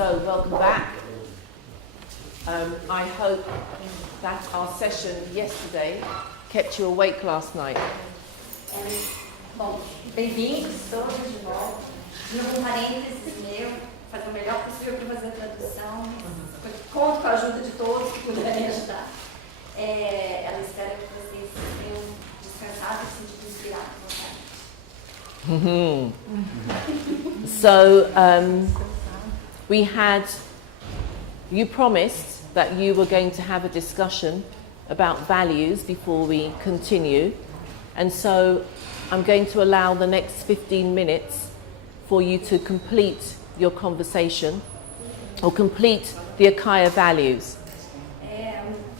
So, welcome back. I hope that our session yesterday kept you awake last night. Bom, bem-vindos todos de volta. Um parênteses meu, fazer o melhor possível para fazer a tradução. Conto com a ajuda de todos que puderem ajudar. Ela espera que vocês tenham descansado e se sentido inspirados. So, you promised that you were going to have a discussion about values before we continue. And so I'm going to allow the next 15 minutes for you to complete your conversation or complete the Acaia values.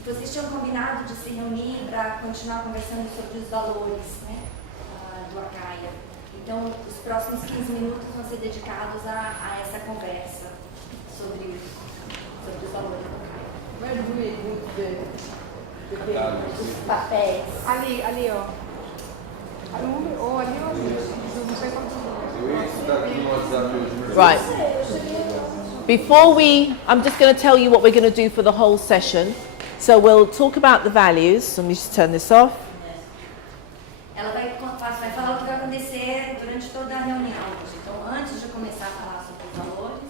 Vocês tinham combinado de se reunir para continuar conversando sobre os valores, né, do Acaia. Então, os próximos 15 minutos vão ser dedicados a essa conversa sobre os valores do Acaia. Where do we Os papéis. Ali, ó. Ou ali ou ali. Não sei quanto. Right. I'm just going to tell you what we're going to do for the whole session. So we'll talk about the values. Let me just turn this off. Ela vai falar o que vai acontecer durante toda a reunião. Então, antes de começar a falar sobre os valores...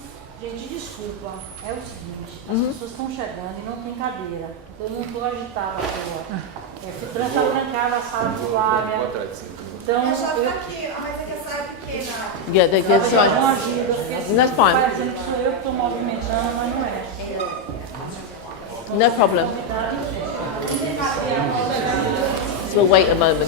Gente, desculpa, é o seguinte, as pessoas estão chegando e não tem cadeira. Então eu não estou agitada agora. Está trancada a sala do ar. Então, A chave está aqui, mas é que a sala é pequena. Yeah, that's não fine. ajuda, porque That's fine. parecendo que sou eu que estou movimentando, mas não é. No problem. So we'll wait a moment.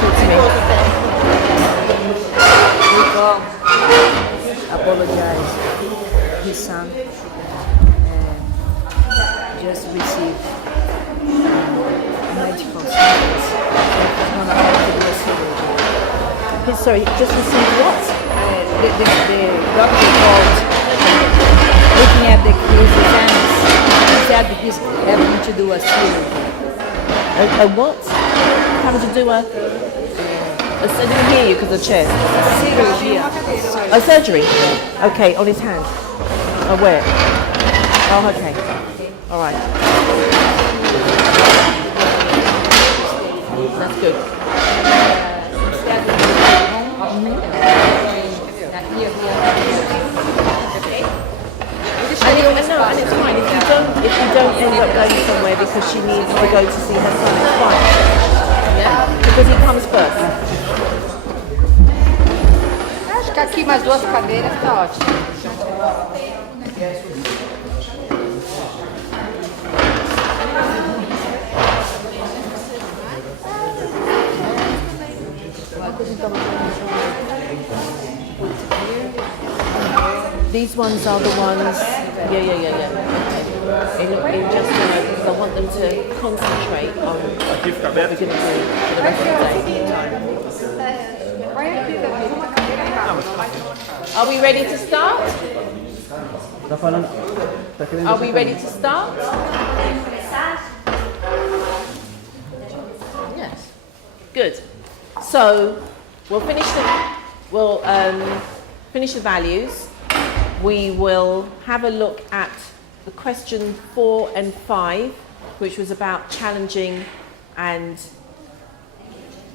Talk to me. Rico apologized. His son just received medical treatment. He's gonna have to do a surgery. Sorry, just received what? The doctor called, looking at his exams, he said he's having to do a surgery. A what? Having to do I didn't hear you because of the chair. Cirurgia. A surgery? Okay, on his hand. Oh, where? Oh, okay. All right. That's good. And it's fine. If you don't end up going somewhere because she needs to go to see her son, it's fine. Yeah? Because he comes first. Acho que aqui mais duas cadeiras está ótimo. These ones are the ones. Yeah. Okay. In just because I want them to concentrate on what we're going to do for the rest of the day. Põe aqui, mais uma cadeira aí. Are we ready to start? Are we ready to start? Yes. Good. So we'll finish the values. We will have a look at the question 4 and 5, which was about challenging and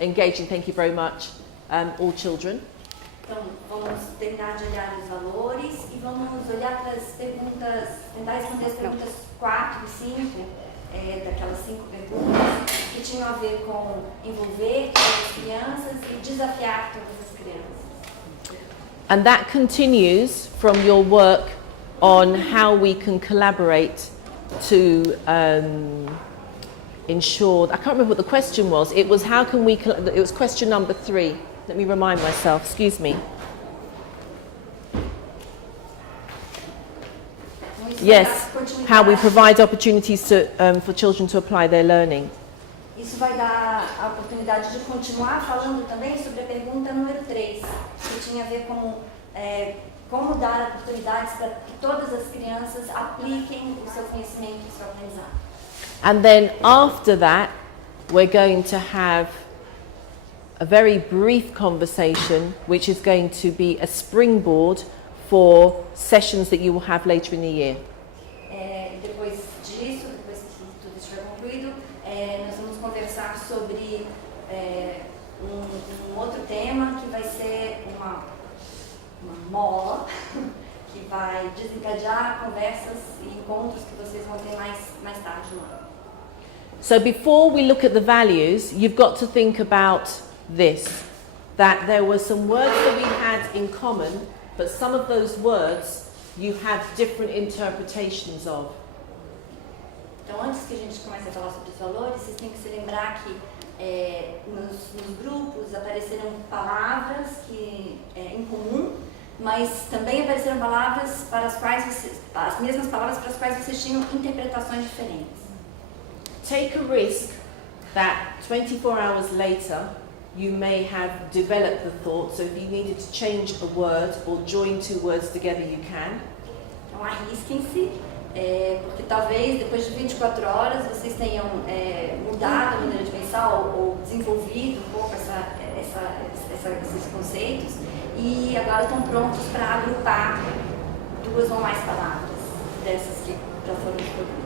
engaging, thank you very much, all children. Então, vamos terminar de olhar os valores e vamos olhar para as perguntas, tentar responder as perguntas 4 e 5, daquelas 5 perguntas, que tinham a ver com envolver as crianças e desafiar todas as crianças. And that continues from your work on how we can collaborate to ensure. I can't remember what the question was. It was how can we? It was question number 3. Let me remind myself. Excuse me. Yes, how we provide opportunities to, for children to apply their learning. Isso vai dar a oportunidade de continuar falando também sobre a pergunta número 3, que tinha a ver com como dar oportunidades para que todas as crianças apliquem o seu conhecimento e o seu aprendizado. And then after that, we're going to have a very brief conversation which is going to be a springboard for sessions that you will have later in the year. Depois disso, depois que tudo estiver concluído, nós vamos conversar sobre um outro tema que vai ser uma mola que vai desencadear conversas e encontros que vocês vão ter mais tarde no ano. So before we look at the values, you've got to think about this, that there were some words that we had in common, but some of those words you have different interpretations of. Então, antes que a gente comece a falar sobre os valores, vocês têm que se lembrar que nos grupos apareceram palavras em comum, mas também apareceram palavras para as quais as mesmas palavras para as quais vocês tinham interpretações diferentes. Take a risk that 24 hours later you may have developed the thought, so if you needed to change a word or join two words together, you can. Então arrisquem-se, porque talvez depois de 24 horas vocês tenham mudado a maneira de pensar ou desenvolvido um pouco esses conceitos e agora estão prontos para agrupar duas ou mais palavras dessas que já foram escolhidas.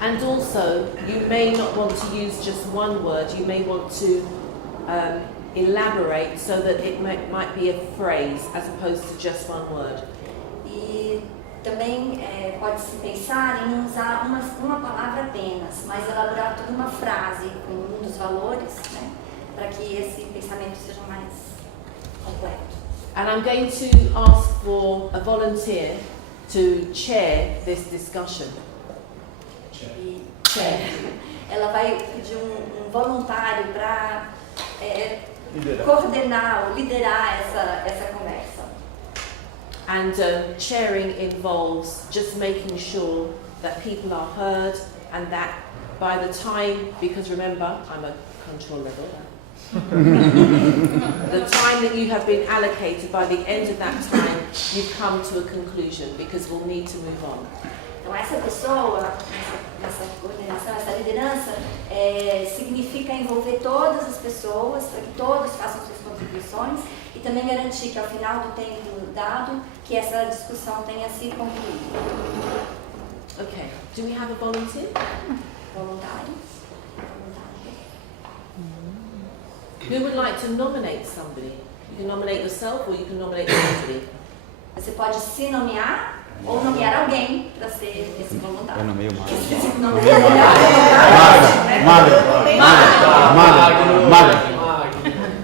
And also, you may not want to use just one word, you may want to elaborate so that it might be a phrase as opposed to just one word. E também pode-se pensar em usar uma palavra apenas, mas elaborar toda uma frase com um dos valores, né, para que esse pensamento seja mais completo. And I'm going to ask for a volunteer to chair this discussion. Ela vai pedir um voluntário para coordenar ou liderar essa conversa. And chairing involves just making sure that people are heard and that by the time, because remember, I'm a control level, the time that you have been allocated, by the end of that time, you've come to a conclusion because we'll need to move on. Então essa pessoa, essa coordenação, essa liderança, significa envolver todas as pessoas, para que todos façam suas contribuições e também garantir que ao final do tempo dado, que essa discussão tenha se concluído. Okay, do we have a volunteer? Voluntários? Who would like to nominate somebody? You can nominate yourself or you can nominate somebody. Você pode se nomear ou nomear alguém para ser esse voluntário. Eu nomeio o Maga.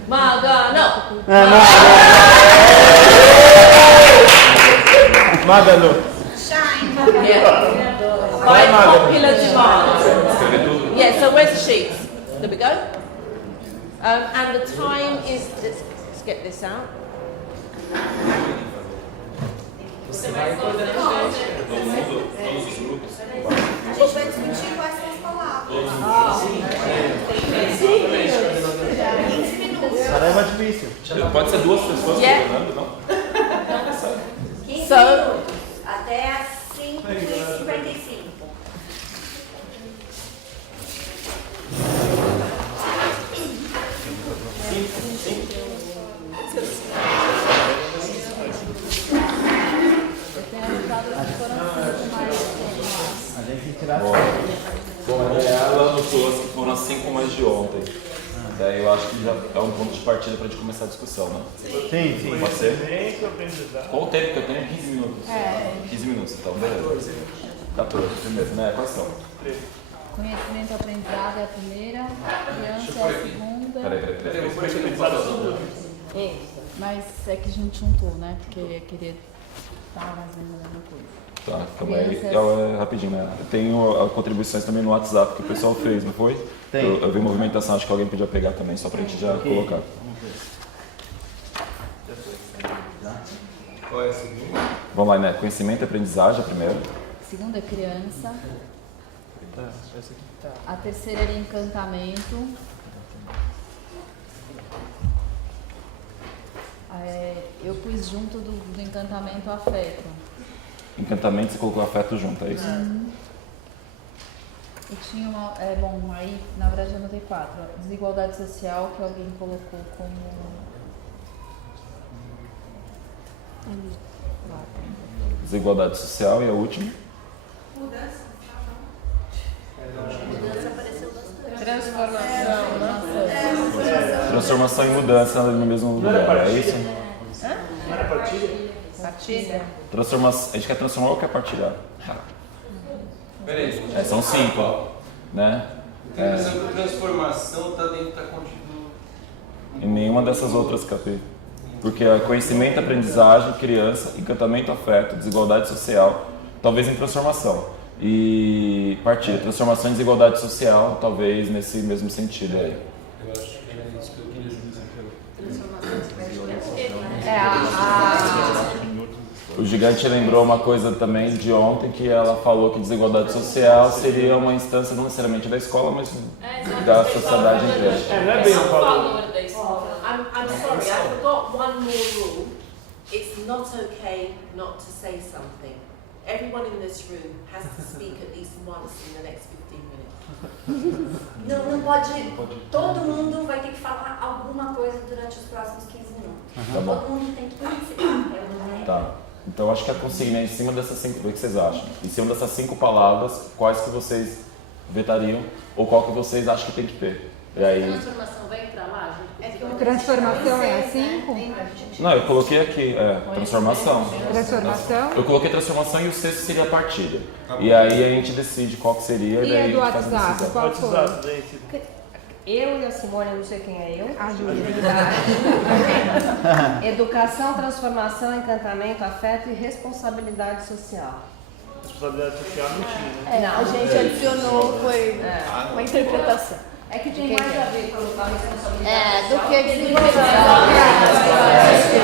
Maga, no. Maga, no. Yeah. By popular demand. Yeah, so where's the sheets? There we go. And the time is, let's get this out. Você vai coordenar todos os grupos. A gente vai discutir quais são as palavras. Tarefa difícil. Pode ser duas pessoas coordenando, não? 15 So, minutos, até às 5h55. A gente tem que tirar. Bom, ela anotou as que foram as 5 mais de ontem. Daí eu acho que já é um ponto de partida para a gente começar a discussão, né? Sim, sim. Pode ser? Qual o tempo que eu tenho? 15 minutos. 15 minutos, então, beleza. 14, primeiro, né? Quais são? Conhecimento e aprendizado é a primeira, criança é a segunda. Peraí. Mas é que a gente juntou, né? Porque eu queria estar mais ou menos a mesma coisa. Tá, calma aí. Rapidinho, né? Eu tenho as contribuições também no WhatsApp que o pessoal fez, não foi? Tem. Eu vi movimentação, acho que alguém podia pegar também, só pra gente já colocar. Qual é a segunda? Vamos lá, né? Conhecimento e aprendizagem, a primeira. Segunda é criança. A terceira era encantamento. Eu pus junto do encantamento afeto. Encantamento, você colocou afeto junto, é isso? E tinha uma. Bom, aí na verdade eu anotei 4. Desigualdade social, que alguém colocou como. Desigualdade social e a última? Mudança. Transformação e mudança no mesmo lugar, é isso? Não era partilha? Partilha? Transformação, a gente quer transformar ou quer partilhar? Peraí. São 5, né? Transformação está dentro da contido. E nenhuma dessas outras capítulos. Porque é conhecimento, aprendizagem, criança, encantamento, afeto, desigualdade social, talvez em transformação. E partilha, transformação e desigualdade social, talvez nesse mesmo sentido aí. Eu acho que era isso que eu queria dizer. O gigante lembrou uma coisa também de ontem, que ela falou que desigualdade social seria uma instância não necessariamente da escola, mas da sociedade inteira. Não é bem o valor. I'm sorry, I forgot one more rule. It's not okay not to say something. Everyone in this room has to speak at least once in the next 15 minutes. Não pode. Todo mundo vai ter que falar alguma coisa durante os próximos 15 minutos. Tá bom. Todo mundo tem que participar. Tá. Então acho que a consigna é em cima dessas 5, o que vocês acham? Em cima dessas 5 palavras, quais que vocês vetariam ou qual que vocês acham que tem que ter? E aí... Transformação vai entrar lá, gente? Transformação é a 5? Não, eu coloquei aqui, transformação. Transformação? Eu coloquei transformação e o 6º seria a partilha. E aí a gente decide qual que seria E daí a do a gente faz a WhatsApp? decisão. Qual foi? Eu e a Simone, eu não sei quem é eu. A Júlia. Educação, transformação, encantamento, afeto e responsabilidade social. Responsabilidade social não tinha, né? A gente adicionou, foi uma interpretação. É que tem mais a ver com a responsabilidade do que desigualdade.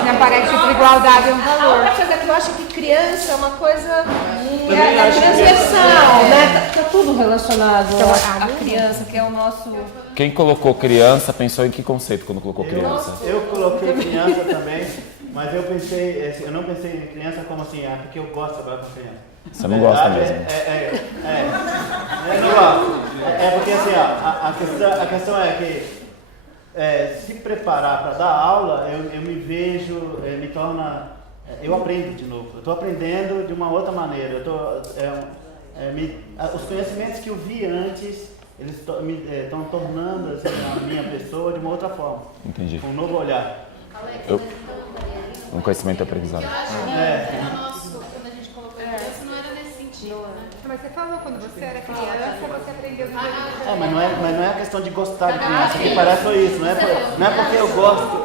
Não aparece que igualdade é um A valor. outra coisa que eu acho que criança é uma coisa acho que transversal, né? Tá tudo relacionado à criança, que é o nosso... Quem colocou criança pensou em que conceito quando colocou criança? Eu coloquei criança também, mas eu não pensei em criança como assim, porque eu gosto de trabalhar com criança. Você não gosta mesmo? Eu não gosto. É porque assim, ó, a questão é que se preparar para dar aula, eu me vejo, me torna, eu aprendo de novo. Eu estou aprendendo de uma outra maneira. Os conhecimentos que eu vi antes, eles estão tornando assim, a minha pessoa de uma outra forma. Entendi. Com um novo olhar. Um conhecimento aprendizado. Quando a gente colocou criança, não era nesse sentido, né? Mas você falou, quando você era criança, você aprendeu do jeito. Mas não é a questão de gostar de criança, que parece só isso, não é porque eu gosto.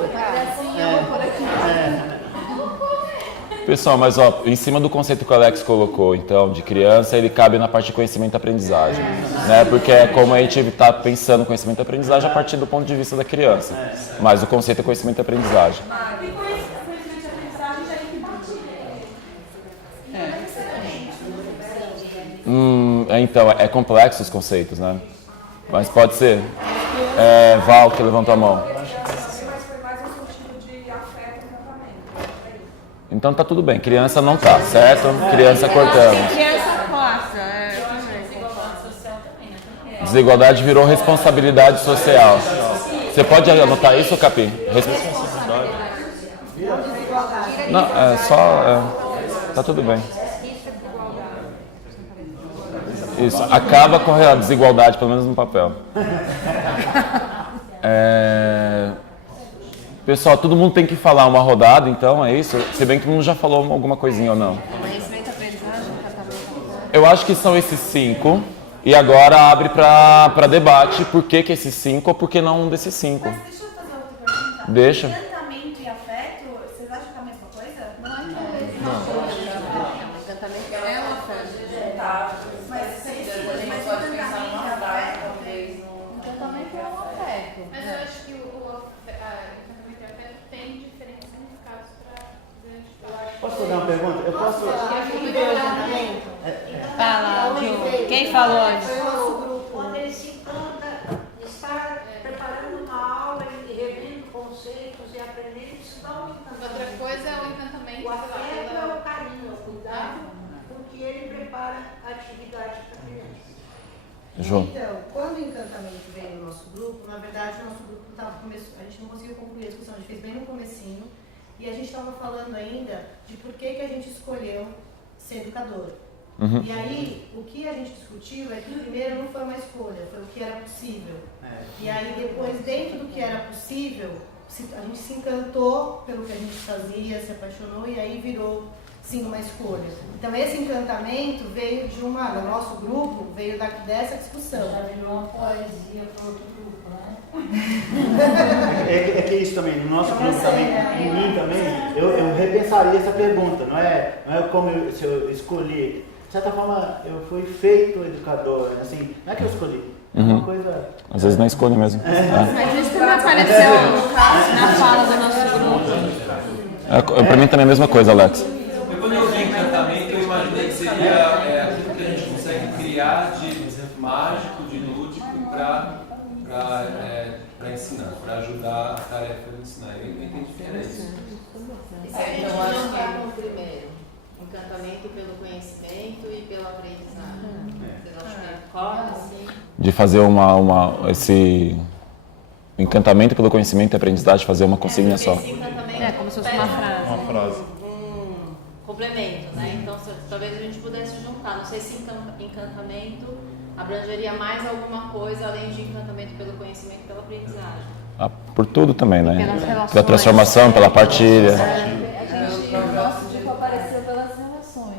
Pessoal, mas ó, em cima do conceito que o Alex colocou, então, de criança, ele cabe na parte de conhecimento e aprendizagem, né? Porque é como a gente está pensando conhecimento e aprendizagem a partir do ponto de vista da criança. Mas o conceito é conhecimento e aprendizagem. Então, é complexo os conceitos, né? Mas pode ser. Val, que levantou a mão. Então tá tudo bem, criança não tá, certo? Criança cortamos. Criança passa, Desigualdade virou responsabilidade social. Você pode anotar isso, Capi? Não, tá tudo bem. Isso, acaba com a desigualdade, pelo menos no papel. Pessoal, todo mundo tem que falar uma rodada, então, é isso? Se bem que todo mundo já falou alguma coisinha ou não. conhecimento, aprendizagem, encantamento. Eu acho que são esses 5, e agora abre para debate por que esses 5 ou por que não um desses 5. Mas deixa eu fazer outra pergunta. Deixa. Encantamento e afeto, vocês acham que é a mesma coisa? Encantamento é uma afeto. Mas encantamento e afeto? Encantamento é um afeto. Mas eu acho que o encantamento e afeto tem diferentes significados para grande parte. Posso fazer uma pergunta? Eu posso... Fala, quem falou antes? O nosso grupo, quando ele se encanta, está preparando uma aula e revendo conceitos e aprendendo, isso dá um encantamento. Outra coisa é o encantamento. O afeto é o carinho, o cuidado, porque ele prepara a atividade para a criança. João. Então, quando o encantamento veio no nosso grupo, na verdade o nosso grupo a gente não conseguiu concluir a discussão, a gente fez bem no comecinho, e a gente estava falando ainda de por que a gente escolheu ser educador. Uhum. E aí, o que a gente discutiu é que primeiro não foi uma escolha, foi o que era possível. E aí depois, dentro do que era possível, a gente se encantou pelo que a gente fazia, se apaixonou e aí virou, sim, uma escolha. Então esse encantamento veio de do nosso grupo, veio dessa discussão. Já virou uma poesia para outro grupo, né? É que isso também, no nosso grupo também, em mim também, eu repensaria essa pergunta, não é como se eu escolhi. De certa forma, eu fui feito educador, assim, não é que eu escolhi, é uma coisa... Às vezes não escolhe mesmo. Mas isso também apareceu na fala do nosso grupo. Pra mim também é a mesma coisa, Alex. Quando eu vi encantamento, eu imaginei que seria aquilo que a gente consegue criar de mágico, de lúdico para ensinar, para ajudar a tarefa de ensinar. Eu entendi que era isso. Então, eu acho que é o primeiro. Encantamento pelo conhecimento e pela aprendizagem. Vocês acham que corre assim? De fazer esse encantamento pelo conhecimento e aprendizagem, fazer uma consigna só. Esse encantamento Como se fosse uma frase. Uma frase. Complemento, né? Então, talvez a gente pudesse juntar. Não sei se encantamento abrangeria mais alguma coisa além de encantamento pelo conhecimento e pela aprendizagem. Por tudo também, né? Pelas relações. Pela transformação, pela partilha. O nosso tipo apareceu pelas relações.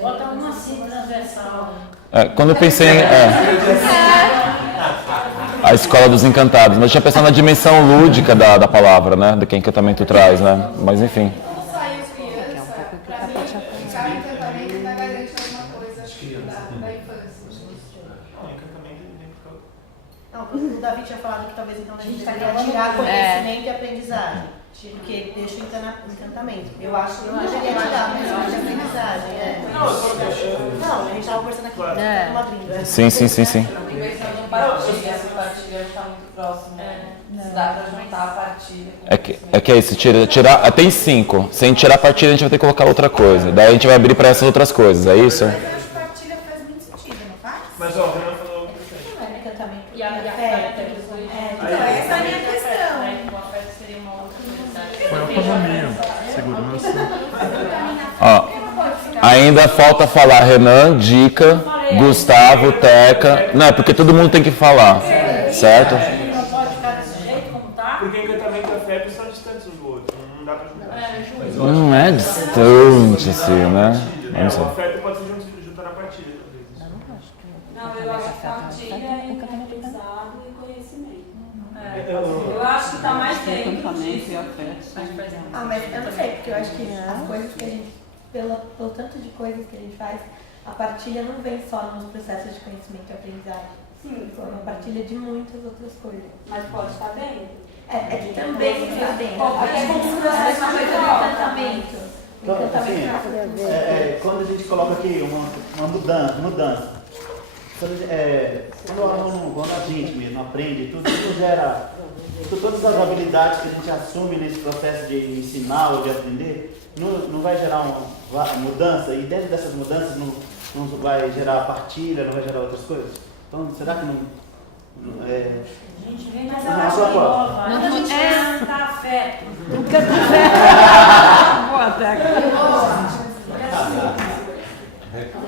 Bota uma assim transversal. Quando eu pensei em... a escola dos encantados, mas eu tinha pensado na dimensão lúdica da palavra, né? Do que encantamento traz, né? Mas enfim. Saiu criança, pra mim, cada encantamento ainda garante alguma coisa da infância. Não, o Davi tinha falado que talvez então a gente deveria tirar conhecimento e aprendizagem, porque deixa o encantamento. Eu acho que eu deveria tirar conhecimento e aprendizagem. Não, a gente estava conversando aqui, uma gringa. Sim. Essa partilha está muito próxima. Se dá para juntar a partilha. É que aí, se tirar, tem 5. Se a gente tirar a partilha, a gente vai ter que colocar outra coisa. Daí a gente vai abrir para essas outras coisas, é isso? Mas eu acho que partilha faz muito sentido, não faz? Mas o Renan falou que Encantamento. E a afeto. Então, essa é a minha questão. O afeto seria uma outra coisa. Foi autonomia, segurança. Ainda falta falar Renan, Dica, Gustavo, Teca. Não, é porque todo mundo tem que falar, certo? Não pode ficar desse jeito como tá? porque encantamento e afeto são distantes um do outro, não dá para juntar. Não é distante, assim, né? Vamos O ver. afeto pode se juntar na partilha, talvez. Não, eu acho que partilha é aprendizado e conhecimento. Eu acho que está mais dentro disso. Mas eu não sei, porque eu acho que as coisas que a gente, pelo tanto de coisas que a gente faz, a partilha não vem só nos processos de conhecimento e aprendizagem. Sim, É uma partilha de muitas outras coisas. mas pode estar dentro. É que também está dentro. Qualquer Uma coisa do encantamento. Então, assim, quando a gente coloca aqui uma mudança, quando a gente mesmo aprende, tudo gera, todas as habilidades que a gente assume nesse processo de ensinar ou de aprender, não vai gerar uma mudança, e dentro dessas mudanças não vai gerar partilha, não vai gerar outras coisas? Então, será que não... A gente vem Não, nessa só parte agora. nova. A gente encanta afeto. Boa, Teca.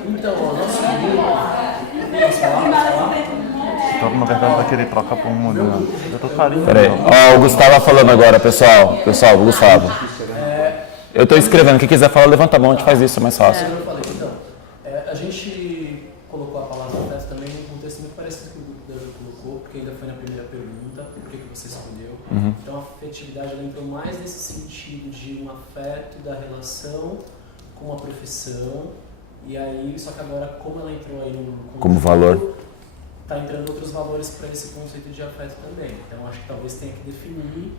Então, o nosso grupo, na verdade, vai querer trocar por um modelo. Eu tô carinho. Peraí, o Gustavo falando agora, pessoal. O Gustavo. Eu tô escrevendo, quem quiser falar, levanta a mão, a gente faz isso, é mais fácil. Eu falei, então, a gente colocou a palavra afeto também num contexto muito parecido com o que o Davi colocou, porque ainda foi na primeira pergunta, por que você escolheu. Então, a afetividade ela entrou mais nesse sentido de um afeto da relação com a profissão, e aí, só que agora, como ela entrou aí no Como valor. está entrando outros valores para esse conceito de afeto também. Então, acho que talvez tenha que definir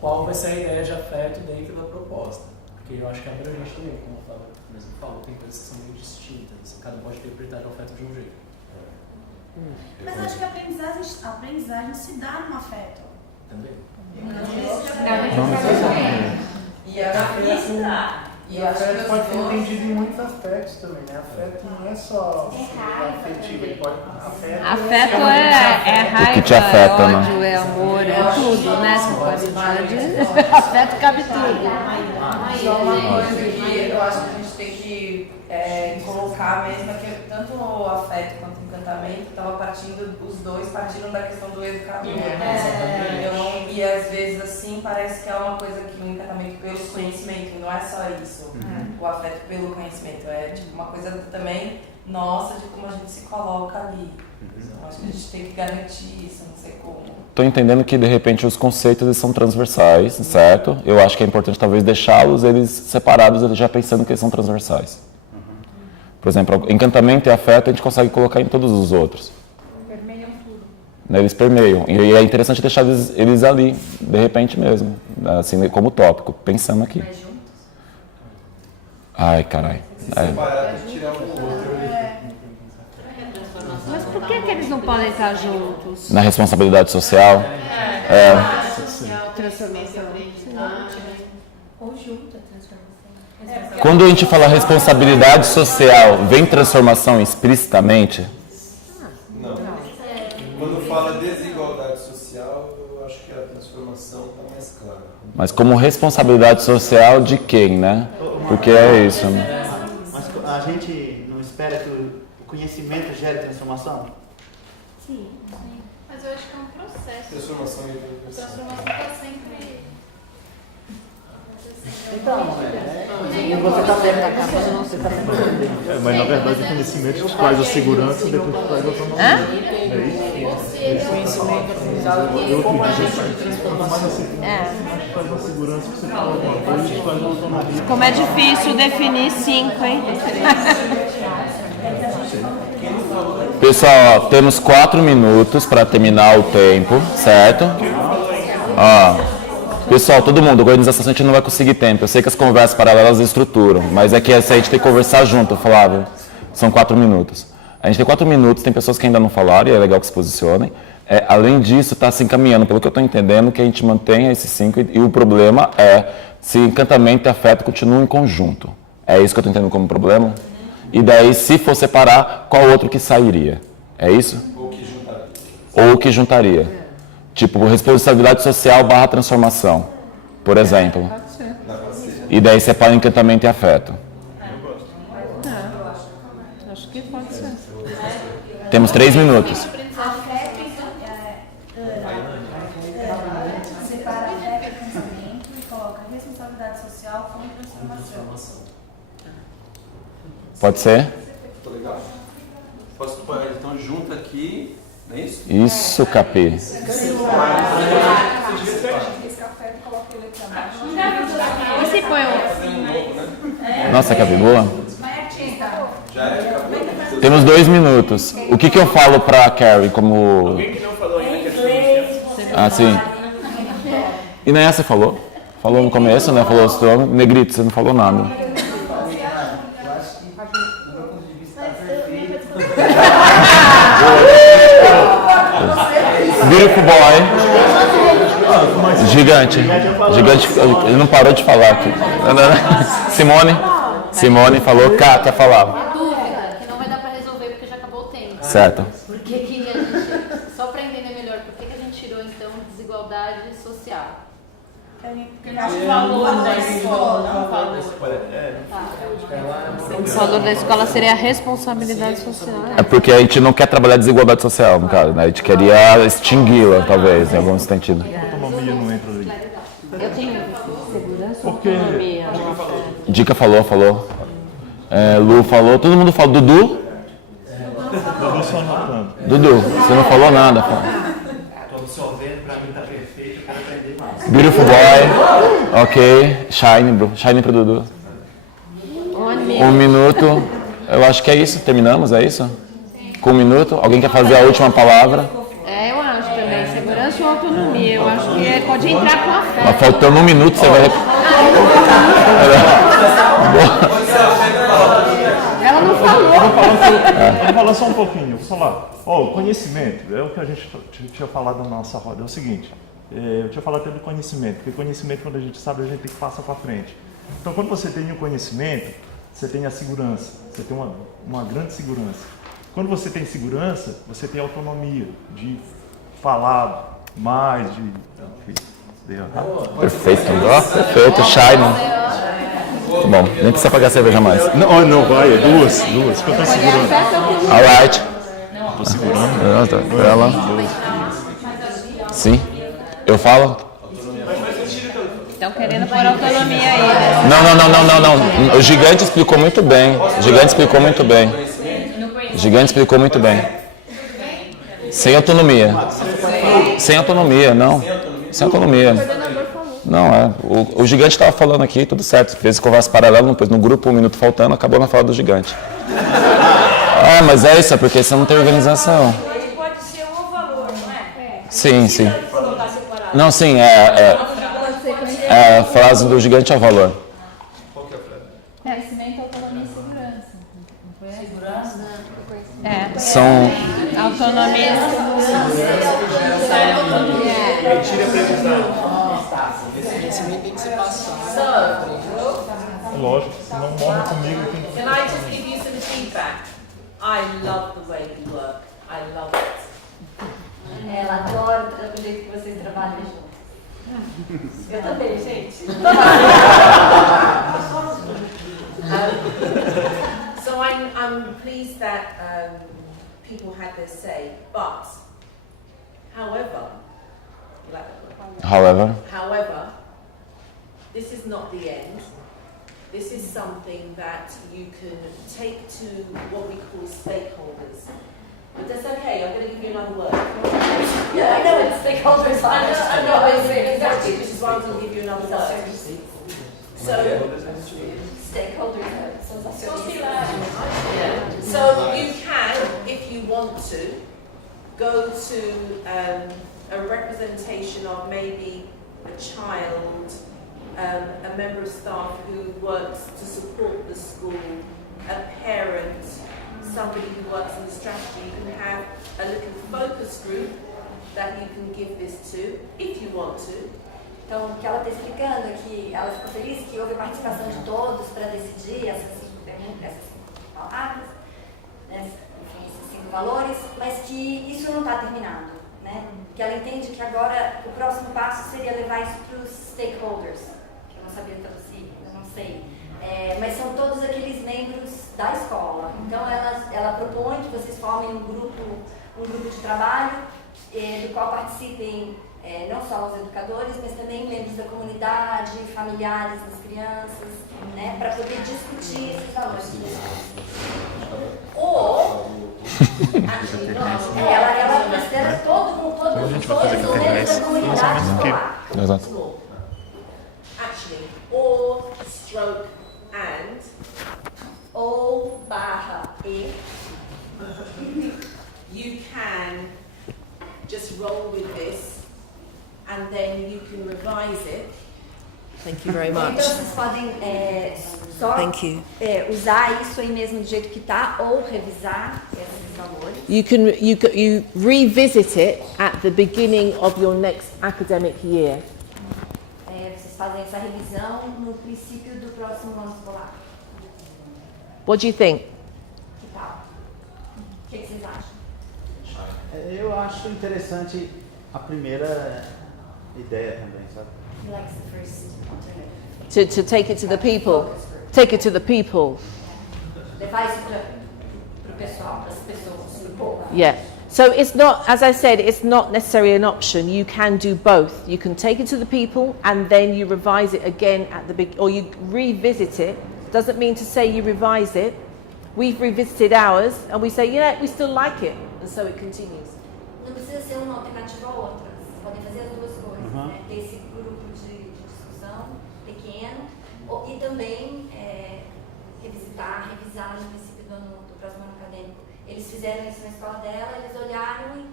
qual vai ser a ideia de afeto dentro da proposta. Porque eu acho que é abrangente também, como o Flávio mesmo falou, tem coisas que são meio distintas. Cada um pode interpretar o afeto de um jeito. Mas acho que a aprendizagem se dá no afeto. Também. E a E o afeto pode ser entendido em muitos aspectos também, né? Afeto não é só afetivo, ele pode... Afeto é raiva, que te afeta, é né? ódio, é amor, é tudo, né? Você pode falar de... Afeto cabe tudo. Só uma coisa que eu acho que a gente tem que colocar mesmo é que tanto o afeto quanto o encantamento estava partindo, os dois partiram da questão do educador, né? Então, e às vezes assim parece que é uma coisa que o encantamento pelo conhecimento, não é só isso, o afeto pelo conhecimento, é tipo uma coisa também nossa de como a gente se coloca ali. Então, acho que a gente tem que garantir isso, não sei como. Estou entendendo que de repente os conceitos eles são transversais, certo? Eu acho que é importante talvez deixá-los eles separados, eles já pensando que eles são transversais. Por exemplo, encantamento e afeto a gente consegue colocar em todos os outros. Permeiam tudo. Eles permeiam. E é interessante deixar eles ali, de repente mesmo, assim, como tópico, pensando aqui. Ai, caralho. Separar, tirar um do outro. Mas por que eles não podem estar juntos? Na responsabilidade social. Transformação. Conjunta, transformação. Quando a gente fala responsabilidade social, vem transformação explicitamente? Não. Quando fala desigualdade social, eu acho que a transformação está mais clara. Mas como responsabilidade social de quem, né? Porque é isso. Mas a gente não espera que o conhecimento gere transformação? Sim. Mas eu acho que é um processo. Transformação e está sempre... Então, você está mas na verdade o conhecimento te traz a segurança e depois te traz a autonomia. É isso? O conhecimento aprendizado como agente de transformação. Traz a segurança que você fala alguma coisa e te traz a autonomia. Como é difícil definir 5, hein? Pessoal, ó, temos 4 minutos para terminar o tempo, certo? Ó. Pessoal, todo mundo, a organização a gente não vai conseguir tempo. Eu sei que as conversas paralelas estruturam, mas é que essa a gente tem que conversar junto, Flávio. São 4 minutos. A gente tem 4 minutos, tem pessoas que ainda não falaram e é legal que se posicionem. Além disso, está se encaminhando, pelo que eu estou entendendo, que a gente mantenha esses 5 e o problema é se encantamento e afeto continuam em conjunto. É isso que eu estou entendendo como problema? E daí, se for separar, qual outro que sairia? É isso? Ou que juntaria. Tipo, responsabilidade social / transformação, por exemplo. Pode ser. E daí separa encantamento e afeto. Acho que pode ser. Temos 3 minutos. Separa afeto e pensamento e coloca responsabilidade social como transformação. Pode ser? Tá legal? Posso pôr então junto aqui, não é isso? Isso, Capê. E se põe um... Nossa, Capê, boa. Temos 2 minutos. O que eu falo pra Carrie como... Alguém que não falou ainda que é Ah, sim. E nem você falou? Falou no começo, né? Falou o seu nome. Negrito, você não falou nada. Beautiful boy. Gigante. Gigante. Ele não parou de falar aqui. Simone falou, quer falar. Uma dúvida que não vai dar para resolver porque já acabou o tempo. Certo. Porque queria a gente, só para entender melhor, por que a gente tirou então desigualdade social? Porque nós falamos da escola, não falamos. O valor da escola seria a responsabilidade social. É porque a gente não quer trabalhar desigualdade social, no caso, né? A gente queria extingui-la, talvez, em algum sentido. Autonomia não entra aí. Eu tenho segurança ou Porque... autonomia? Dica falou. Lu falou, todo mundo falou. Dudu? Dudu só anotando. Dudu, você não falou nada. Estou absorvendo, para mim tá perfeito, eu quero aprender mais. Beautiful boy. Ok. Shine pro Dudu. 1 minuto. Eu acho que é isso. Terminamos, é isso? Com 1 minuto. Alguém quer fazer a última palavra? Eu acho também. Segurança ou autonomia. Eu acho que pode entrar com a fé. Mas faltando 1 minuto, você vai... Ela não falou. Vou falar só um pouquinho. Vou falar. O conhecimento, é o que a gente tinha falado na nossa roda. É o seguinte, eu tinha falado até do conhecimento, porque conhecimento, quando a gente sabe, a gente tem que passar para frente. Então, quando você tem o conhecimento, você tem a segurança, você tem uma grande segurança. Quando você tem segurança, você tem autonomia de falar mais, de... Perfeito, ó, perfeito, Shine. Bom, nem precisa pagar cerveja mais. Não, vai, é duas, que eu tô segurando. Alright. Tô segurando. Ela. Sim. Eu falo? Estão querendo pôr autonomia aí, né? Não. O gigante explicou muito bem. Sem autonomia. Sem autonomia, não. Sem autonomia. Não, o gigante estava falando aqui, tudo certo. Fez conversa paralela, depois no grupo, 1 minuto faltando, acabou na fala do gigante. Mas é isso, é porque você não tem organização. Ele pode ser um valor, não é? Sim. Não, sim, é a frase do gigante ao valor. Qual que é a frase? Conhecimento, autonomia e segurança. Não foi essa? É. São... Autonomia e Retire aprendizado. Esse conhecimento tem que ser passado. Lógico, senão morre comigo. Can I just give you some feedback? I love the way you work. I love it. Ela adora o jeito que vocês trabalham juntos. Eu também, gente. So I'm pleased that people had their say, but however, this is not the end. This is something that you can take to what we call stakeholders. But that's okay, I'm going to give you another word. Yeah, I know it's stakeholders. I know, exactly, which is why I'm going to give you another word. So, stakeholders. So you can, if you want to, go to a representation of maybe a child, a member of staff who works to support the school, a parent, somebody who works in the strategy. You can have a little focus group that you can give this to, if you want to. Então, o que ela está explicando é que ela ficou feliz que houve a participação de todos para decidir essas 5 palavras, né, enfim, esses 5 valores, mas que isso não está terminado, né? Que ela entende que agora o próximo passo seria levar isso para os stakeholders, que eu não sabia traduzir, eu não sei, mas são todos aqueles membros da escola. Então, ela propõe que vocês formem um grupo de trabalho, do qual participem não só os educadores, mas também membros da comunidade, familiares das crianças, né, para poder discutir esses valores. Ou, ela considera todo mundo, todos os membros da comunidade escolar. Exato. Actually, or stroke and, ou barra e, you can just roll with this and then you can revise it. Thank you very much. Então vocês podem só usar isso aí mesmo do jeito que está ou revisar esses valores. You revisit it at the beginning of your next academic year. Vocês fazem essa revisão no princípio do próximo ano escolar. What do you think? Que tal? O que vocês acham? Eu acho interessante a primeira ideia também, sabe? He likes the first alternative. To take it to the people. Take it to the people. Levar isso para o pessoal, para as pessoas, para o povo. Yeah. So it's not, as I said, it's not necessarily an option. You can do both. You can take it to the people and then you revise it again at the or you revisit it. Doesn't mean to say you revise it. We've revisited ours and we say, yeah, we still like it. And so it continues. Não precisa ser uma alternativa ou outra. Vocês podem fazer as duas coisas. Né? Ter esse grupo de discussão pequeno e também revisar no princípio do próximo ano acadêmico. Eles fizeram isso na escola dela, eles olharam e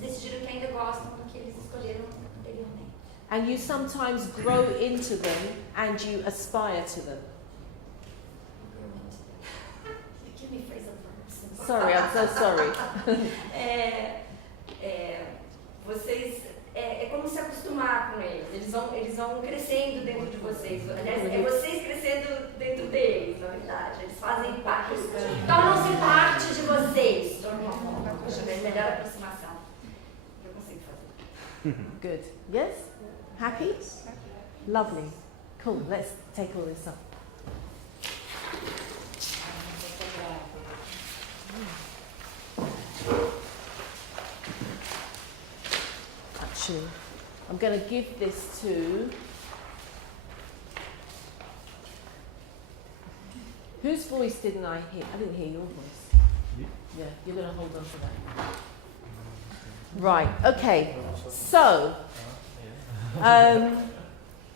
decidiram que ainda gostam do que eles escolheram anteriormente. And you sometimes grow into them and you aspire to them. Give me phrasal verbs. Sorry, I'm so sorry. Vocês é como se acostumar brincar com eles. Eles vão crescendo dentro de vocês. Aliás, é vocês crescendo dentro deles, na verdade. Eles fazem parte, tornam-se parte de vocês. Poxa, melhor aproximação. Eu consigo fazer. Good. Yes? Happy? Lovely. Cool. Let's take all this up. Actually, I'm going to give this to... Whose voice didn't I hear? I didn't hear your voice. Yeah, you're going to hold on to that. Right, okay. So,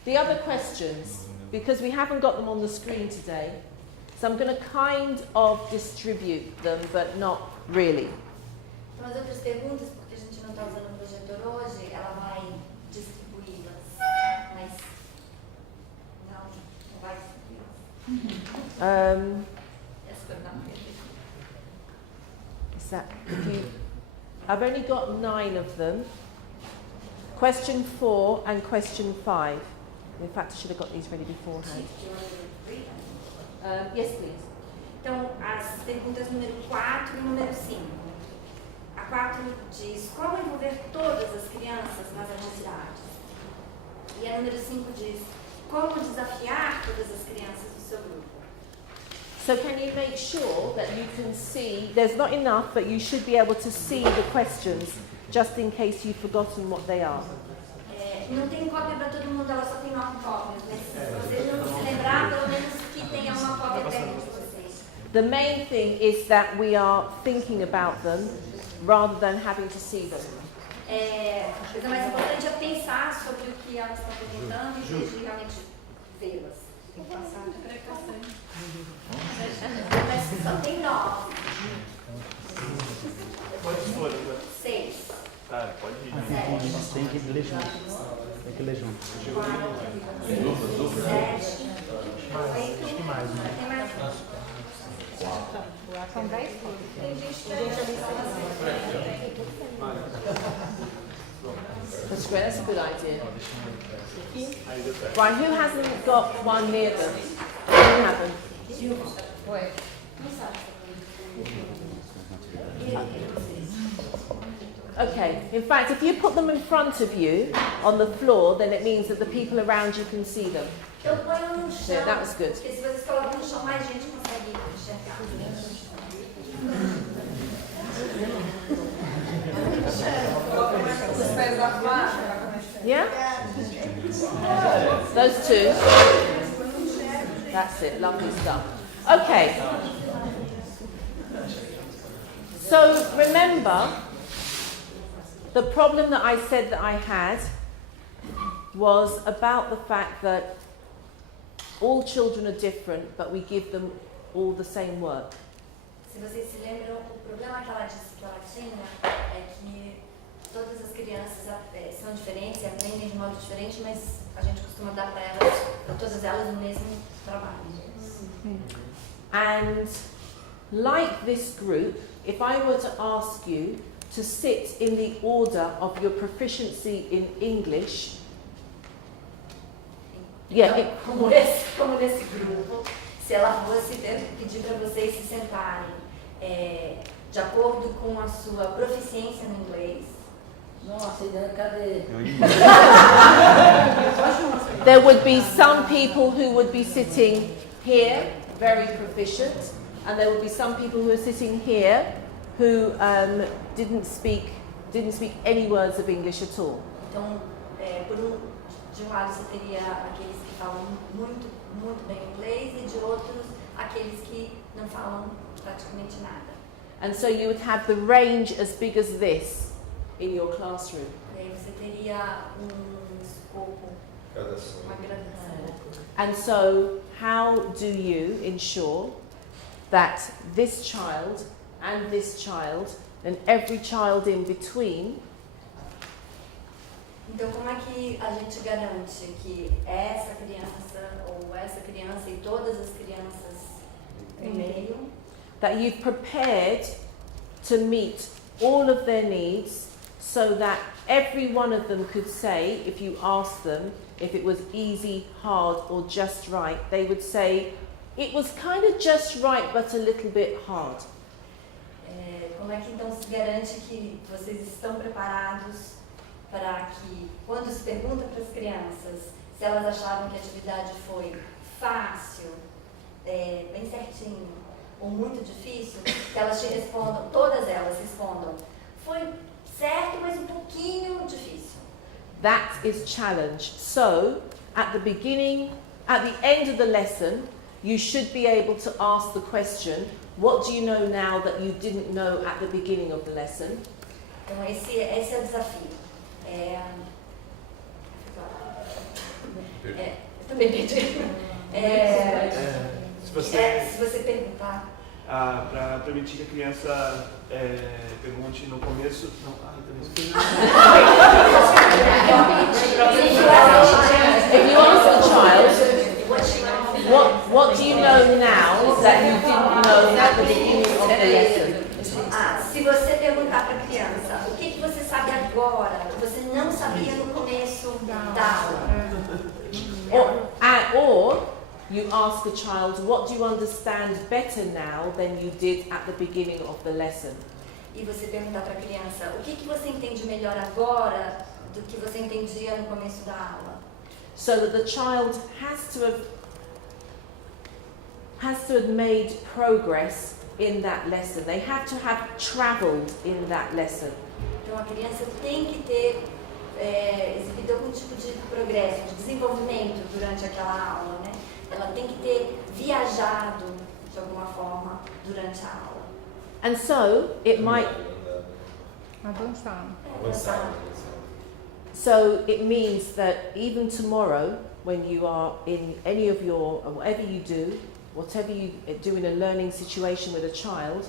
the other questions, because we haven't got them on the screen today, so I'm going to kind of distribute them, but not really. Então, as outras perguntas, porque a gente não está usando o projetor hoje, ela vai distribuí-las, mas não vai distribuí-las. Is that if you? I've only got 9 of them. Question 4 and question 5. In fact, I should have got these ready beforehand. Yes, please. Então, as perguntas número 4 e número 5. A 4 diz como envolver todas as crianças nas atividades. E a número 5 diz como desafiar todas as crianças do seu grupo. So can you make sure that you can see, there's not enough, but you should be able to see the questions, just in case you've forgotten what they are. Não tem cópia para todo mundo, ela só tem 9 cópias, mas se vocês não se lembrar, pelo menos que tenha uma cópia perto de vocês. The main thing is that we are thinking about them, rather than having to see them. A coisa mais importante é pensar sobre o que elas estão perguntando e de realmente vê-las. Tem que passar de precaução. Mas só tem 9. Quantas foram? 6. Tá, pode ir. 7. Tem que ler junto. Tem que ler junto. 7. Acho que mais, né? Tem mais. São 10 coisas. Tem gente ali. That's great, that's a good idea. Right, who hasn't got one near them? You haven't. Oi. Okay, in fact, if you put them in front of you on the floor, then it means that the people around you can see them. Eu ponho no chão. Yeah, that was good. Porque se vocês colocam no chão, mais gente consegue enxergar. Yeah? Those two. That's it, lovely stuff. Okay. So remember, the problem that I said that I had was about the fact that all children are different, but we give them all the same work. Se vocês se lembram, o problema que ela disse que ela tinha é que todas as crianças são diferentes e aprendem de modo diferente, mas a gente costuma dar para todas elas o mesmo trabalho. And like this group, if I were to ask you to sit in the order of your proficiency in English, Como nesse grupo, se ela fosse pedir para vocês se sentarem de acordo com a sua proficiência no inglês. Nossa, cadê? there would be some people who would be sitting here, very proficient, and there would be some people who are sitting here who didn't speak any words of English at all. Então, de um lado você teria aqueles que falam muito, muito bem inglês e de outros aqueles que não falam praticamente nada. And so you would have the range as big as this in your classroom. E aí você teria escopo, uma gradação. And so how do you ensure that this child and this child and every child in between Então, como é que a gente garante que essa criança e todas as crianças no meio, that you've prepared to meet all of their needs so that every one of them could say, if you asked them if it was easy, hard, or just right, they would say, it was kind of just right, but a little bit hard. Como é que então se garante que vocês estão preparados para que, quando se pergunta para as crianças se elas achavam que a atividade foi fácil, bem certinho, ou muito difícil, que elas te respondam, todas elas respondam, foi certo, mas um pouquinho difícil. That is challenge. So, at the beginning, at the end of the lesson, you should be able to ask the question, what do you know now that you didn't know at the beginning of the lesson? Então esse é o desafio. Eu também perdi. Se você perguntar. Para permitir que a criança pergunte no começo. If you ask the child, what do you know now that you didn't know at the beginning of the lesson? Se você perguntar para a criança, o que você sabe agora que você não sabia no começo da aula? Or you ask the child, what do you understand better now than you did at the beginning of the lesson? E você perguntar para a criança, o que você entende melhor agora do que você entendia no começo da aula? So that the child has to have made progress in that lesson. They have to have travelled in that lesson. Então a criança tem que ter exibido algum tipo de progresso, de desenvolvimento durante aquela aula, né? Ela tem que ter viajado de alguma forma durante a aula. And so it might. So it means that even tomorrow, when you are in any of your, whatever you do in a learning situation with a child,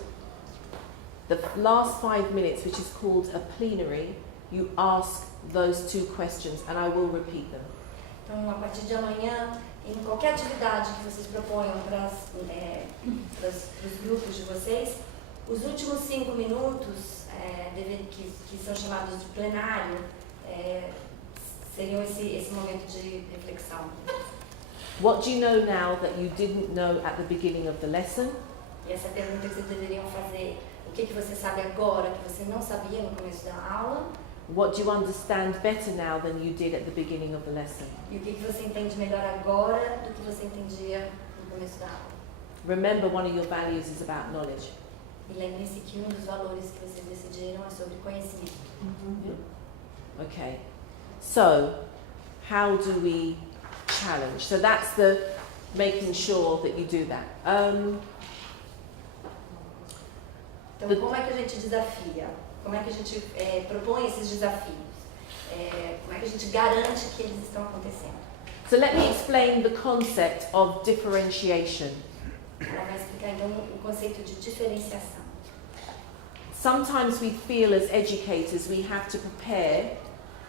the last 5 minutes, which is called a plenary, you ask those two questions, and I will repeat them. Então, a partir de amanhã, em qualquer atividade que vocês proponham para os grupos de vocês, os últimos 5 minutos, que são chamados de plenário, seriam esse momento de reflexão. What do you know now that you didn't know at the beginning of the lesson? E essa pergunta que vocês deveriam fazer, o que você sabe agora que você não sabia no começo da aula? What do you understand better now than you did at the beginning of the lesson? E o que você entende melhor agora do que você entendia no começo da aula? Remember, one of your values is about knowledge. E lembre-se que dos valores que vocês decidiram é sobre conhecimento. Okay. So, how do we challenge? So that's the making sure that you do that. Então, como é que a gente desafia? Como é que a gente propõe esses desafios? Como é que a gente garante que eles estão acontecendo? So let me explain the concept of differentiation. Ela vai explicar então o conceito de diferenciação. Sometimes we feel as educators we have to prepare,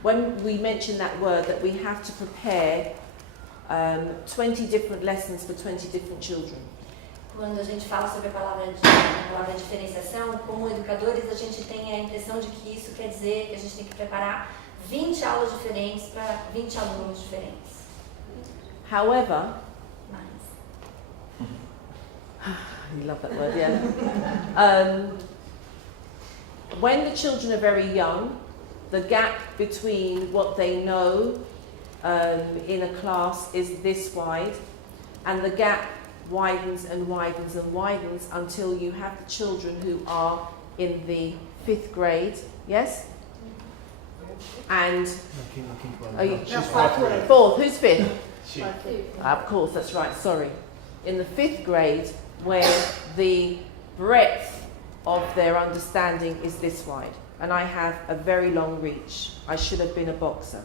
when we mention that word, that we have to prepare 20 different lessons for 20 different children. Quando a gente fala sobre a palavra diferenciação, como educadores a gente tem a impressão de que isso quer dizer que a gente tem que preparar 20 aulas diferentes para 20 alunos diferentes. However, you love that word, yeah. When the children are very young, the gap between what they know in a class is this wide, and the gap widens and widens and widens until you have the children who are in the 5th grade, yes? And fourth, who's 5th? Of course, that's right, sorry. In the 5th grade, where the breadth of their understanding is this wide. And I have a very long reach. I should have been a boxer.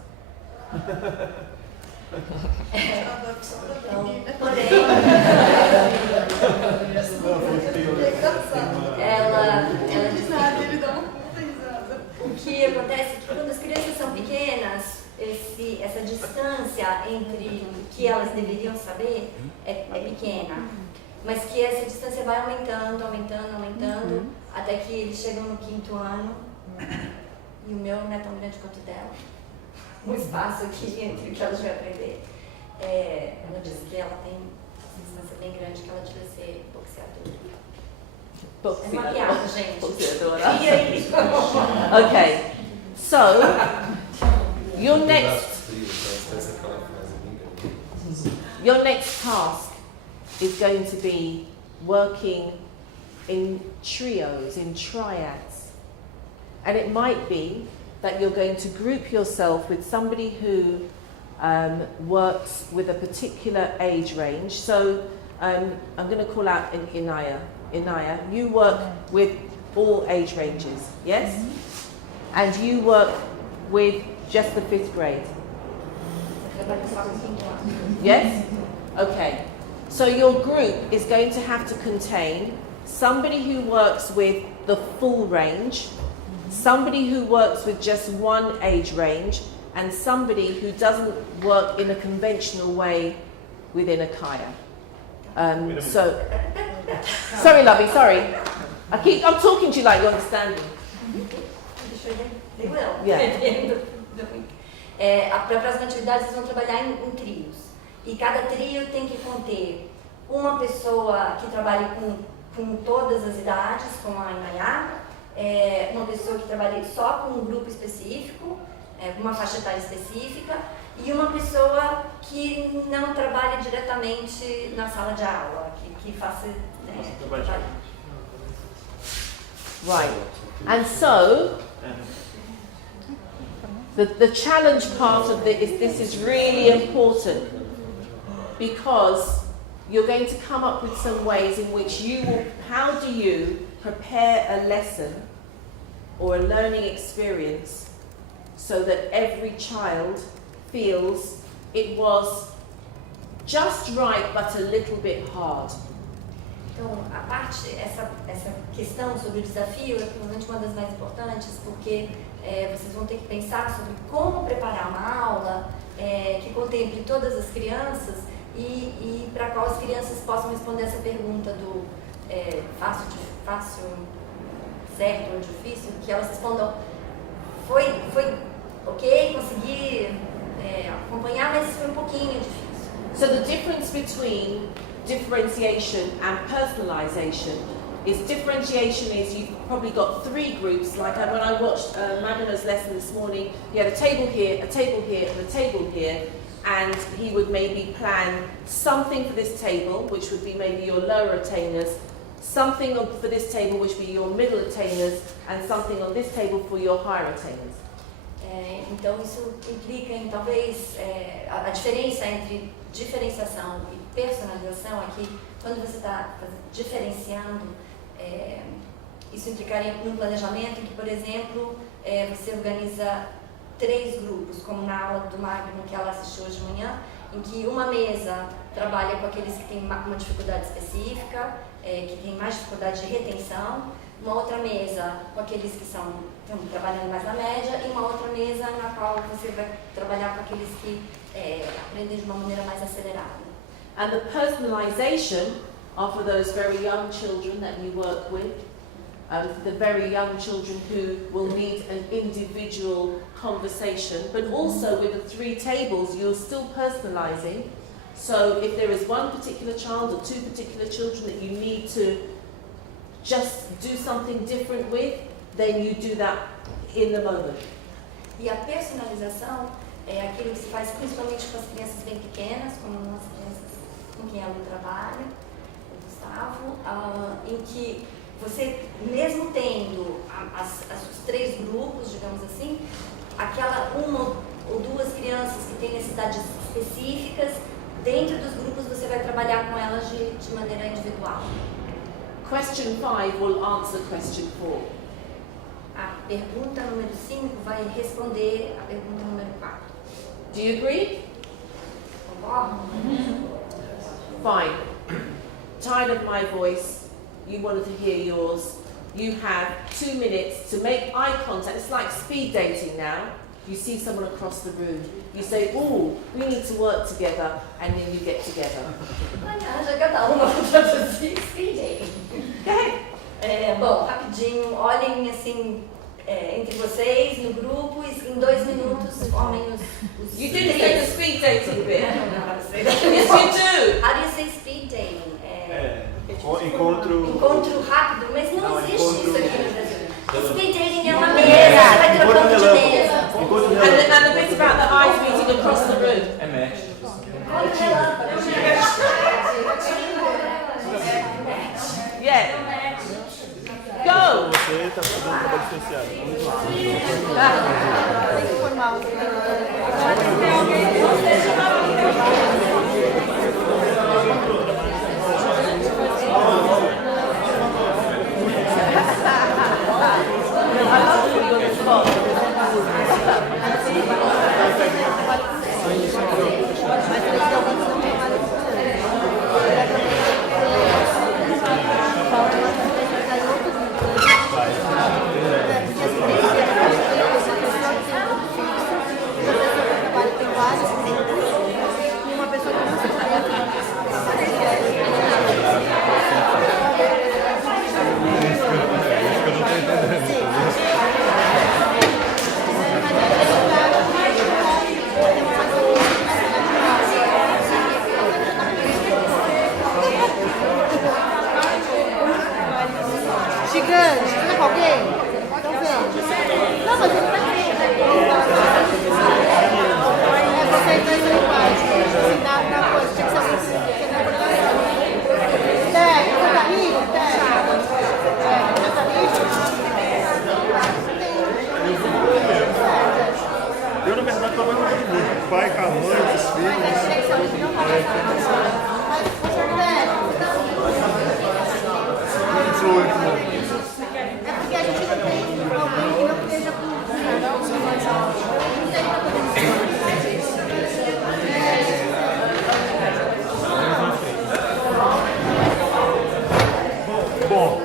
O que acontece é que quando as crianças são pequenas, essa distância entre o que elas deveriam saber é pequena, mas que essa distância vai aumentando, até que eles chegam no 5º ano e o meu não é tão grande quanto o dela. Um espaço aqui entre o que elas vão aprender. Ela disse que ela tem uma distância bem grande, que ela devia ser boxeadora. É uma piada, gente. Boxeadora. E aí? Okay, so your next task is going to be working in trios, in triads. And it might be that you're going to group yourself with somebody who works with a particular age range. So I'm going to call out Inaya. Inaya, you work with all age ranges, yes? And you work with just the 5th grade. Yes? Okay. So your group is going to have to contain somebody who works with the full range, somebody who works with just one age range, and somebody who doesn't work in a conventional way within Acaia. Sorry, lovey, sorry. I'm talking to you like you understand me. They will. Yeah. Para a próxima atividade, vocês vão trabalhar em trios. E cada trio tem que conter uma pessoa que trabalhe com todas as idades, como a Inayá, uma pessoa que trabalhe só com um grupo específico, com uma faixa etária específica, e uma pessoa que não trabalhe diretamente na sala de aula, que faça trabalho. Right. And so, the challenge part of this is really important, because you're going to come up with some ways in which how do you prepare a lesson or a learning experience so that every child feels it was just right but a little bit hard. Então, essa questão sobre o desafio é provavelmente uma das mais importantes, porque vocês vão ter que pensar sobre como preparar uma aula que contemple todas as crianças e para qual as crianças possam responder essa pergunta do fácil, certo ou difícil, que elas respondam foi ok, consegui acompanhar, mas foi um pouquinho difícil. So the difference between differentiation and personalisation is differentiation is you've probably got 3 groups, like when I watched Madina's lesson this morning, you had a table here, a table here and a table here, and he would maybe plan something for this table, which would be maybe your lower attainers, something for this table which would be your middle attainers, and something on this table for your higher attainers. Então isso implica em talvez a diferença entre diferenciação e personalização é que quando você está diferenciando, isso implicaria num planejamento em que, por exemplo, você organiza 3 grupos, como na aula do Magno que ela assistiu hoje de manhã, em que uma mesa trabalha com aqueles que têm uma dificuldade específica, que têm mais dificuldade de retenção, uma outra mesa com aqueles que estão trabalhando mais na média, e uma outra mesa na qual você vai trabalhar com aqueles que aprendem de uma maneira mais acelerada. And the personalisation are for those very young children that you work with, the very young children who will need an individual conversation, but also with the 3 tables you're still personalising. So if there is one particular child or 2 particular children that you need to just do something different with, then you do that in the moment. E a personalização é aquilo que se faz principalmente com as crianças bem pequenas, como as crianças com quem ela trabalha, o Gustavo, em que você, mesmo tendo os 3 grupos, digamos assim, aquela uma ou 2 crianças que têm necessidades específicas, dentro dos grupos você vai trabalhar com elas de maneira individual. Question 5 will answer question 4. A pergunta número 5 vai responder a pergunta número 4. Do you agree? Concordo? Fine. Tired of my voice. You wanted to hear yours. You have 2 minutes to make eye contact. It's like speed dating now. You see someone across the room. You say, "Oh, we need to work together," and then you get together. Já cada uma produzir speed dating. Bom, rapidinho, olhem assim, entre vocês, no grupo, e em 2 minutos formem os You didn't say the speed dating bit. Yes, you do. How do you say speed dating? Encontro rápido, mas não existe isso aqui no Brasil. Speed dating é uma mesa, você vai trocando de mesa. And the bit about the eyes meeting across the room. É match. Yeah. Go! Você está fazendo um trabalho diferenciado. Vamos lá. Tem que formar o gigante, tá com alguém? Então vem. Não, mas ele vai ter. Você então isso aí faz. Na coisa, tinha que ser alguém que não é coordenação. Você tá livre? Você tá livre? Eu, na verdade, trabalho com todo mundo. Pai, com a mãe, com os filhos. Mas tinha que ser alguém que não vai fazer. Mas você deve. Sou eu. É porque a gente não tem alguém que não esteja com Bom.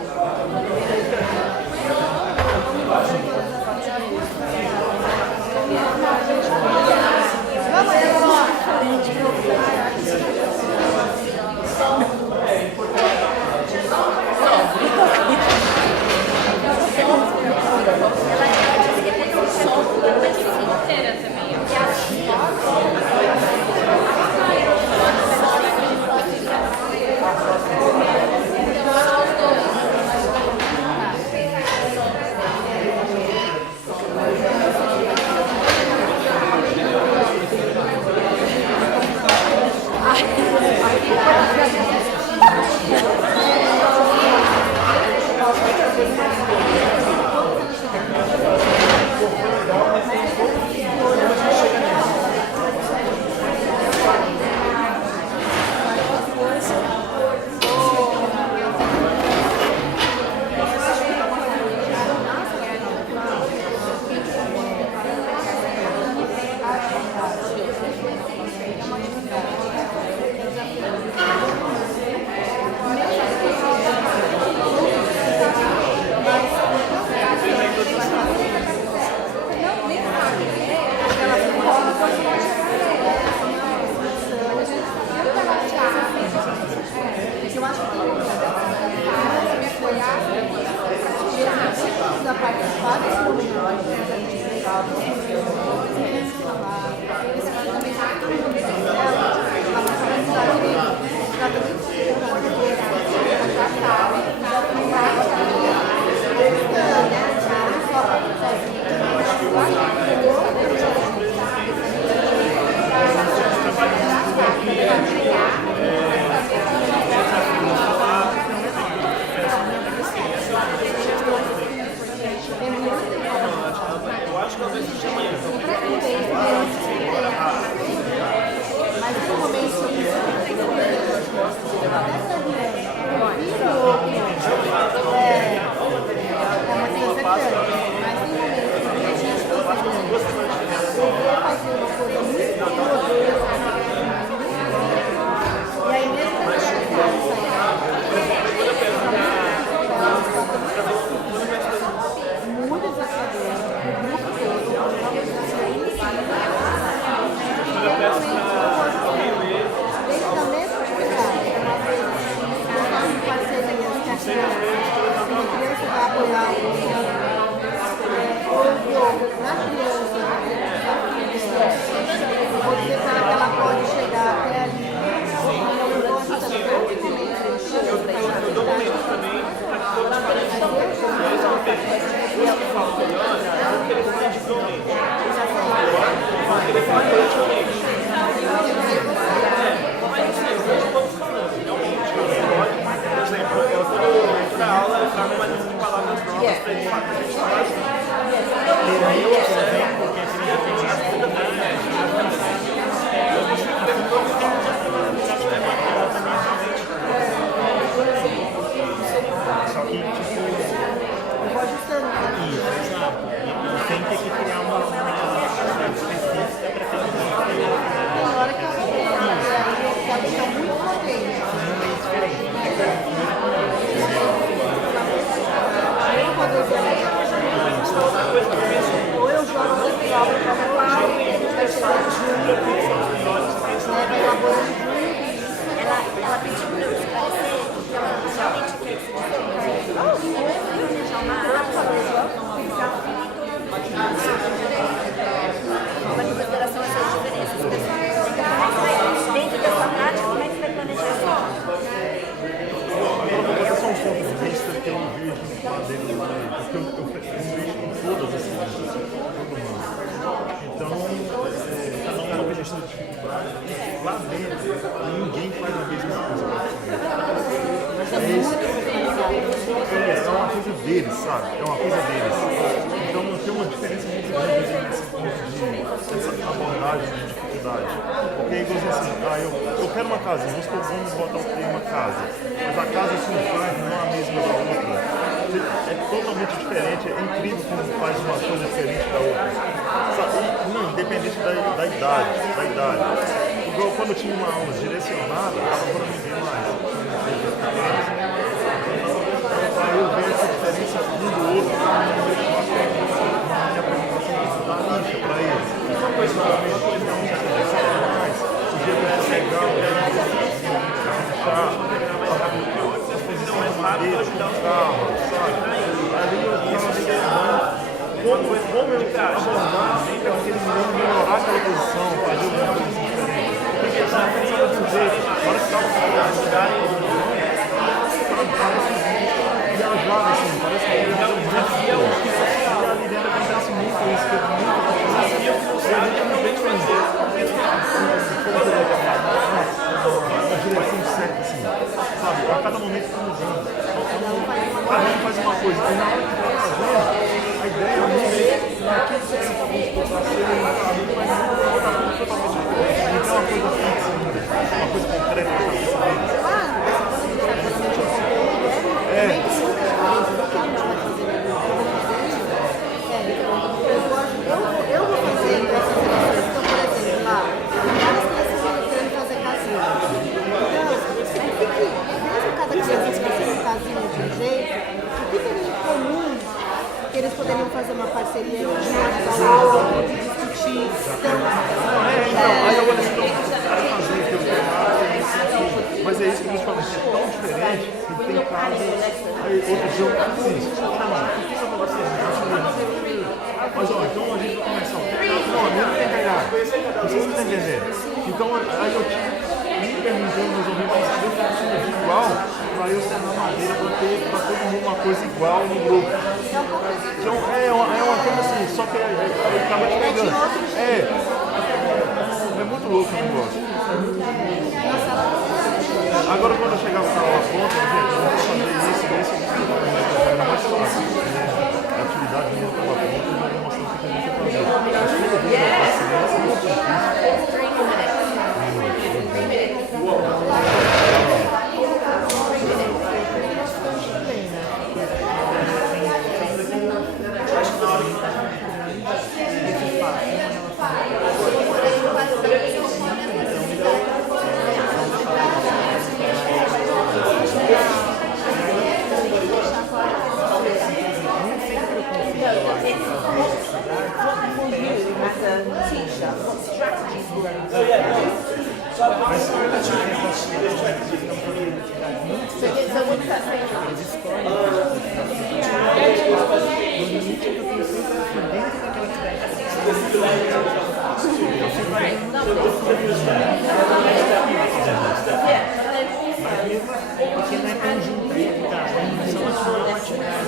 Eu acho que talvez seja palavras novas para ele falar. Só que, tipo, eu vou ajustando. Isso, exato. E tem que criar uma específica para ter Na hora que eu vou aí pode ficar muito potente. Eu vou ou eu jogo esse álbum para o lado, a gente vai chegar em junho, vai elaborando junho. Ela pediu para eu esclarecer que ela realmente quer que você planejar uma uma consideração essas diferenças. Dentro da sua prática, como é que você vai planejar isso? Agora vou botar só um ponto de vista que eu vejo lá dentro do meio, porque eu vejo em todas as cidades, todo mundo. Então, cada um tem questão de dificuldade. Lá dentro, ninguém faz a mesma coisa. É uma coisa deles, sabe? É uma coisa deles. Então não tem uma diferença muito grande nesse ponto dessa abordagem de dificuldade. Porque aí você assim, eu quero uma casinha, vamos botar uma casa. Mas a casa se faz não é a mesma da outra. É totalmente diferente, é incrível como faz uma coisa diferente da outra. Sabe? Não, independente da idade. Igual quando eu tinha uma aula direcionada, dava para mim ver mais. Aí eu vejo essa diferença um do outro, na minha apresentação da lixa para eles. Uma coisa que eles não interessam mais, o jeito de chegar, a posição de madeira, com carro, sabe? Ali eu estava como eu abordar aquele menino, melhorar aquela posição, fazer uma coisa diferente. Porque eu estava pensando de um jeito, na hora que estava viajar assim, parece que ele já muito e ali dentro acontece muito isso, que é muito complexo. E a gente não tem uma direção certa, assim, sabe? A cada momento estamos usando. Cada um faz uma coisa, e na hora que está fazendo, a ideia não é que você está fazendo uma caminho, mas não é totalmente diferente. Então é uma coisa fixa ainda, uma coisa concreta na cabeça deles. Eu vou fazer essas relações. Então, por exemplo, lá, várias crianças vão querendo fazer casinha. Então, mesmo cada criança fazendo casinha de um jeito, o que teria em comum que eles poderiam fazer uma parceria de ajudar o outro, de discutir. Aí eu vou fazer o que eu quero, mas é isso que eles falam, é tão diferente que tem casos. Aí outro dia eu fiz isso. Mas ó, então a gente vai começar. Não, a minha não tem que ganhar. Vocês não estão entendendo. Então aí eu me perguntando mais ou menos de igual, para eu ser na madeira, para todo mundo uma coisa igual no grupo. Então é uma coisa assim, só que acaba te pegando. É muito louco o negócio. Agora quando eu chegar na ponta, gente, eu vou fazer isso, era mais fácil. A atividade minha estava pronta e eu vou mostrar o que a gente vai fazer. Mas toda vez a ciência é muito difícil. Porque não é conjunto, são uma atividade.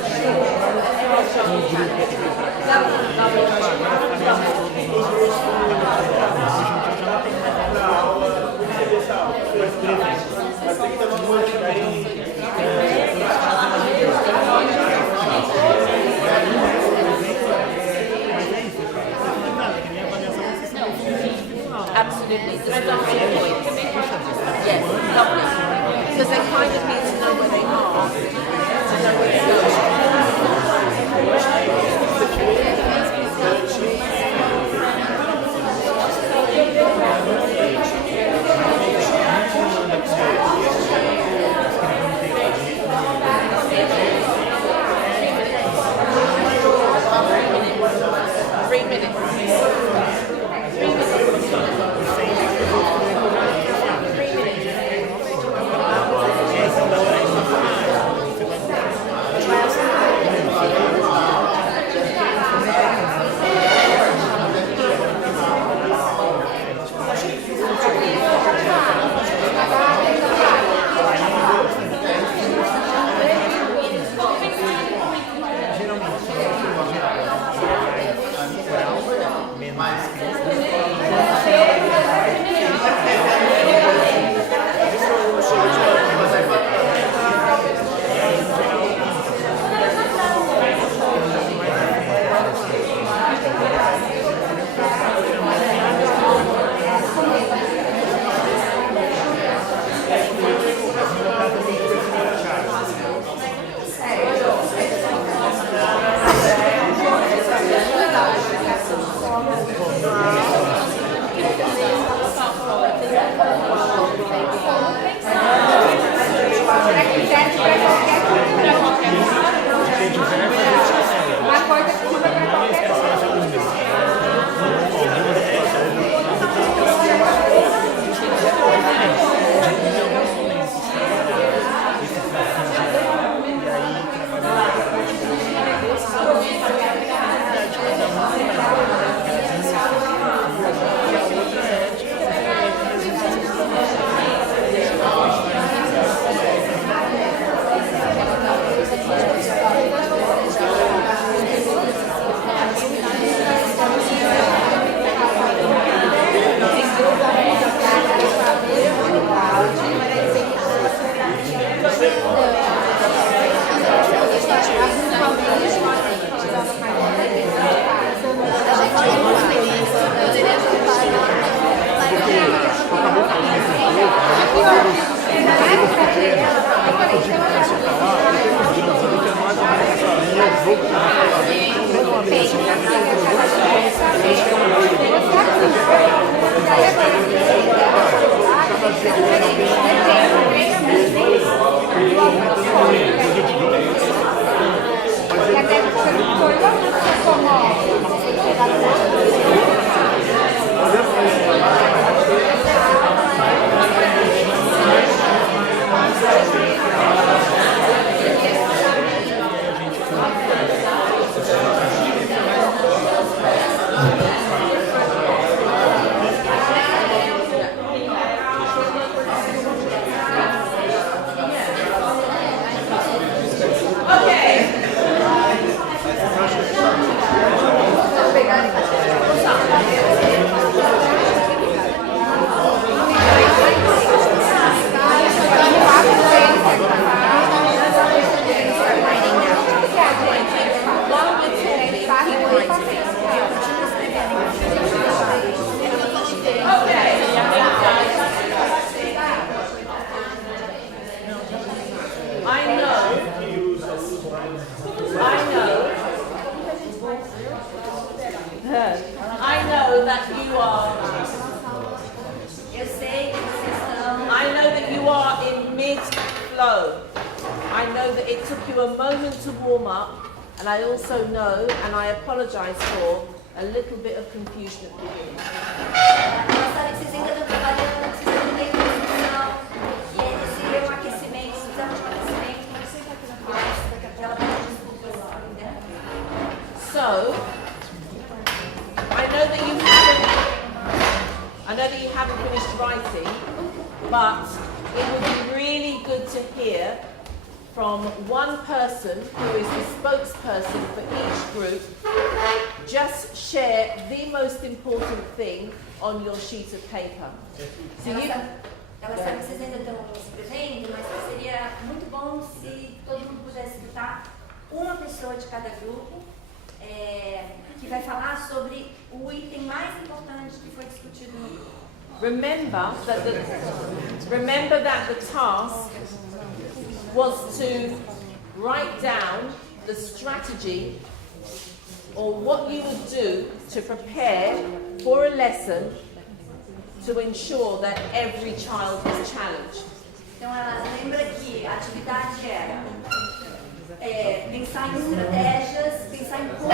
do a moment to warm up, and I also know, and I apologise for, a little bit of confusion at the beginning. Ela sabe que vocês ainda estão trabalhando, vocês ainda têm construção, e aí esse é um aquecimento, precisamos de um aquecimento, mas ela pede desculpas. So, I know that you haven't finished writing, but it would be really good to hear from one person who is the spokesperson for each group. Just share the most important thing on your sheet of paper. So Ela sabe que vocês ainda estão escrevendo, mas seria muito bom se todo mundo pudesse escutar uma pessoa de cada grupo que vai falar sobre o item mais importante que foi discutido no grupo. Remember that the task was to write down the strategy or what you would do to prepare for a lesson to ensure that every child is challenged. Então ela lembra que a atividade era pensar em estratégias, pensar em como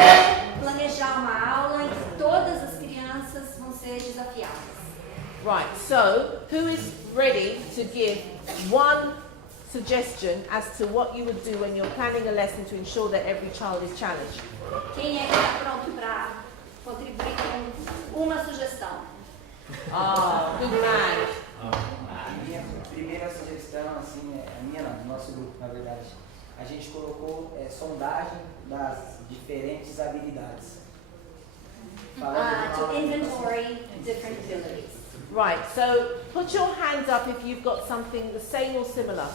planejar uma aula em que todas as crianças vão ser desafiadas. Right, so who is ready to give one suggestion as to what you would do when you're planning a lesson to ensure that every child is challenged? Quem é que está pronto para contribuir com uma sugestão? Ah, good man. A minha primeira sugestão, assim, a minha não, do nosso grupo, na verdade, a gente colocou sondagem das diferentes habilidades. To inventory different abilities. Right, so put your hands up if you've got something the same or similar.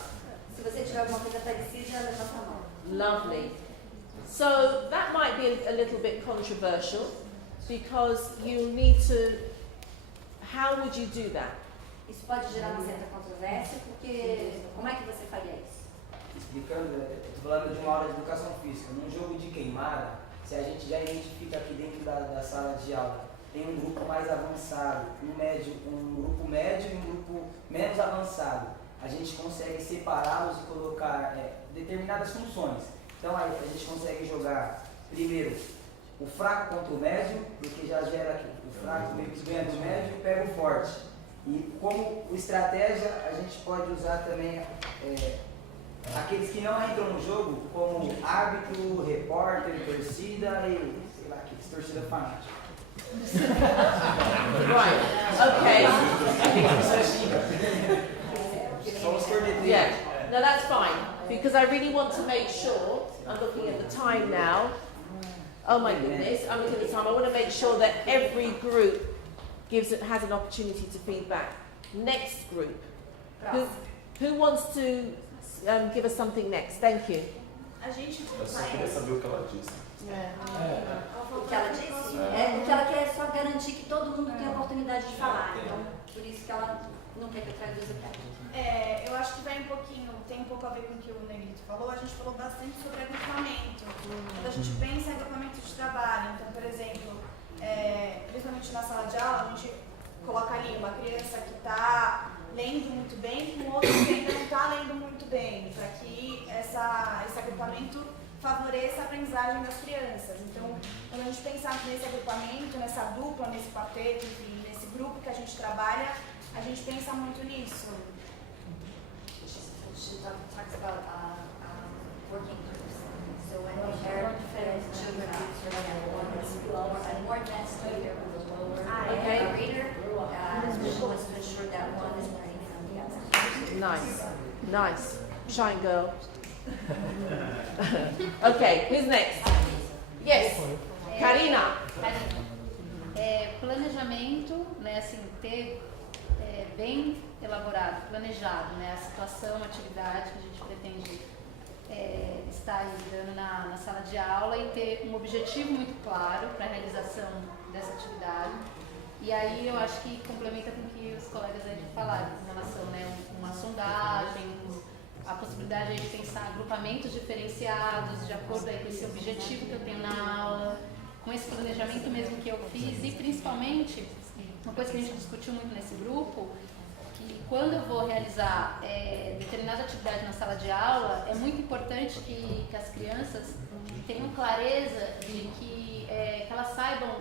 Se você tiver alguma coisa parecida, levanta a mão. Lovely. So that might be a little bit controversial because you need to. How would you do that? Isso pode gerar uma certa controvérsia, porque como é que você faria isso? Explicando, eu estou falando de uma aula de educação física. Num jogo de queimada, se a gente já identifica aqui dentro da sala de aula, tem um grupo mais avançado, um grupo médio e um grupo menos avançado. A gente consegue separá-los e colocar determinadas funções. Então a gente consegue jogar primeiro o fraco contra o médio, porque já gera aqui, o fraco meio que ganha do médio e pega o forte. E como estratégia, a gente pode usar também aqueles que não entram no jogo, como árbitro, repórter, torcida e, sei lá, aqueles torcida fanática. Right, okay. Yeah, no, that's fine, because I really want to make sure, I'm looking at the time now, oh my goodness, I'm looking at the time, I want to make sure that every group has an opportunity to feedback. Next group, who wants to give us something next? Thank you. Eu só queria saber o que ela disse. O que ela disse? O que ela quer é só garantir que todo mundo tem a oportunidade de falar. Então, por isso que ela não quer que eu traduza para ela. Eu acho que tem um pouco a ver com o que o Negrito falou. A gente falou bastante sobre agrupamento. Quando a gente pensa em agrupamento de trabalho, então, por exemplo, principalmente na sala de aula, a gente coloca ali uma criança que está lendo muito bem com outra que ainda não está lendo muito bem, para que esse agrupamento favoreça a aprendizagem das crianças. Então, quando a gente pensar nesse agrupamento, nessa dupla, nesse quarteto, enfim, nesse grupo que a gente trabalha, a gente pensa muito nisso. She talks about working groups. So when we share different children groups, for example, one is a more advanced reader with a lower reader, special is to ensure that one is learning from the other. Nice, nice. Shine girl. Okay, who's next? Yes, Karina. Planejamento, né, assim, ter bem elaborado, planejado, né, a situação, a atividade que a gente pretende estar aí dando na sala de aula e ter um objetivo muito claro para a realização dessa atividade. E aí eu acho que complementa com o que os colegas aí falaram em relação, né, uma sondagem, a possibilidade de pensar agrupamentos diferenciados de acordo aí com esse objetivo que eu tenho na aula, com esse planejamento mesmo que eu fiz e principalmente uma coisa que a gente discutiu muito nesse grupo, que quando eu vou realizar determinada atividade na sala de aula, é muito importante que as crianças tenham clareza de que elas saibam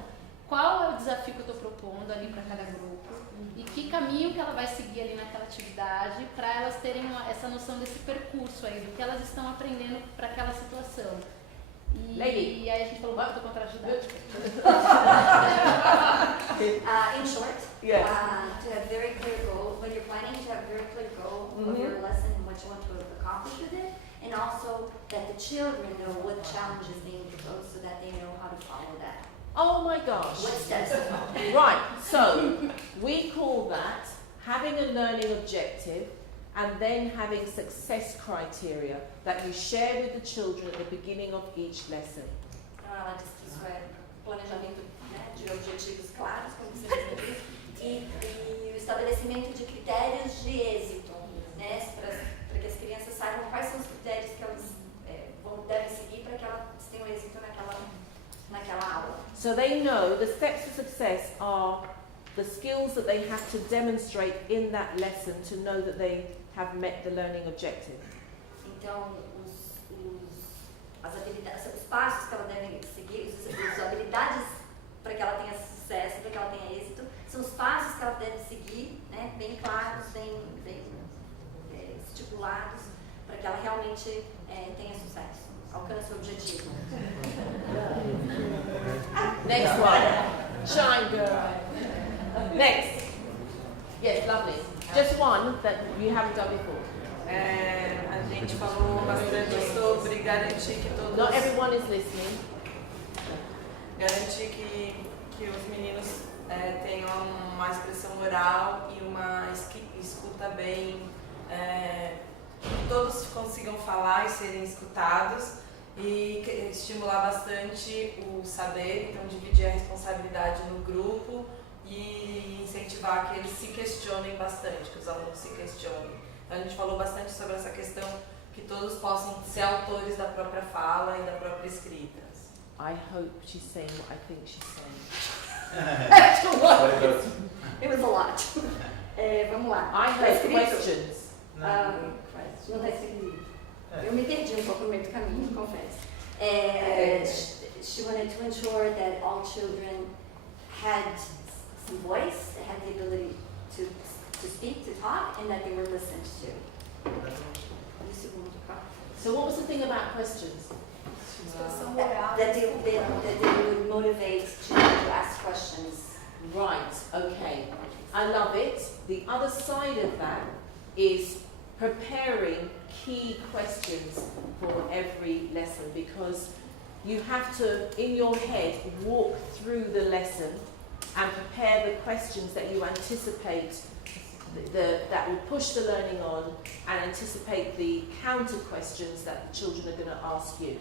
qual é o desafio que eu estou propondo ali para cada grupo e que caminho que ela vai seguir ali naquela atividade, para elas terem essa noção desse percurso aí, do que elas estão aprendendo para aquela situação. E aí a gente falou muito do contrato didático. In short, Yes. To have very clear goals, when you're planning to have very clear goal of your lesson and what you want to accomplish with it, and also that the children know what challenge is being proposed so that they know how to follow that. Oh my gosh. What steps to follow. Right, so we call that having a learning objective and then having success criteria that you share with the children at the beginning of each lesson. Ela diz que isso é planejamento, né, de objetivos claros, como você diz, e o estabelecimento de critérios de êxito, né, para que as crianças saibam quais são os critérios que elas devem seguir para que elas tenham êxito naquela aula. So they know the steps to success are the skills that they have to demonstrate in that lesson to know that they have met the learning objective. Então, os passos que ela deve seguir, as habilidades para que ela tenha sucesso, para que ela tenha êxito, são os passos que ela deve seguir, né, bem claros, bem estipulados, para que ela realmente tenha sucesso, alcance o objetivo. Next one. Shine girl. Next. Yes, lovely. Just one that you haven't done before. A gente falou bastante sobre garantir que todos... Not everyone is listening. Garantir que os meninos tenham uma expressão oral e uma escuta bem... que todos consigam falar e serem escutados e estimular bastante o saber, então dividir a responsabilidade no grupo e incentivar que eles se questionem bastante, que os alunos se questionem. Então a gente falou bastante sobre essa questão que todos possam ser autores da própria fala e da própria escrita. I hope she's saying what I think she's saying. It was a lot. Vamos lá. I have questions. Não está escrito. Eu me perdi pouco no meio do caminho, confesso. She wanted to ensure that all children had some voice, they had the ability to speak, to talk, and that they were listened to. So what was the thing about questions? That they would motivate children to ask questions. Right, okay. I love it. The other side of that is preparing key questions for every lesson, because you have to, in your head, walk through the lesson and prepare the questions that you anticipate that will push the learning on, and anticipate the counter questions that the children are going to ask you.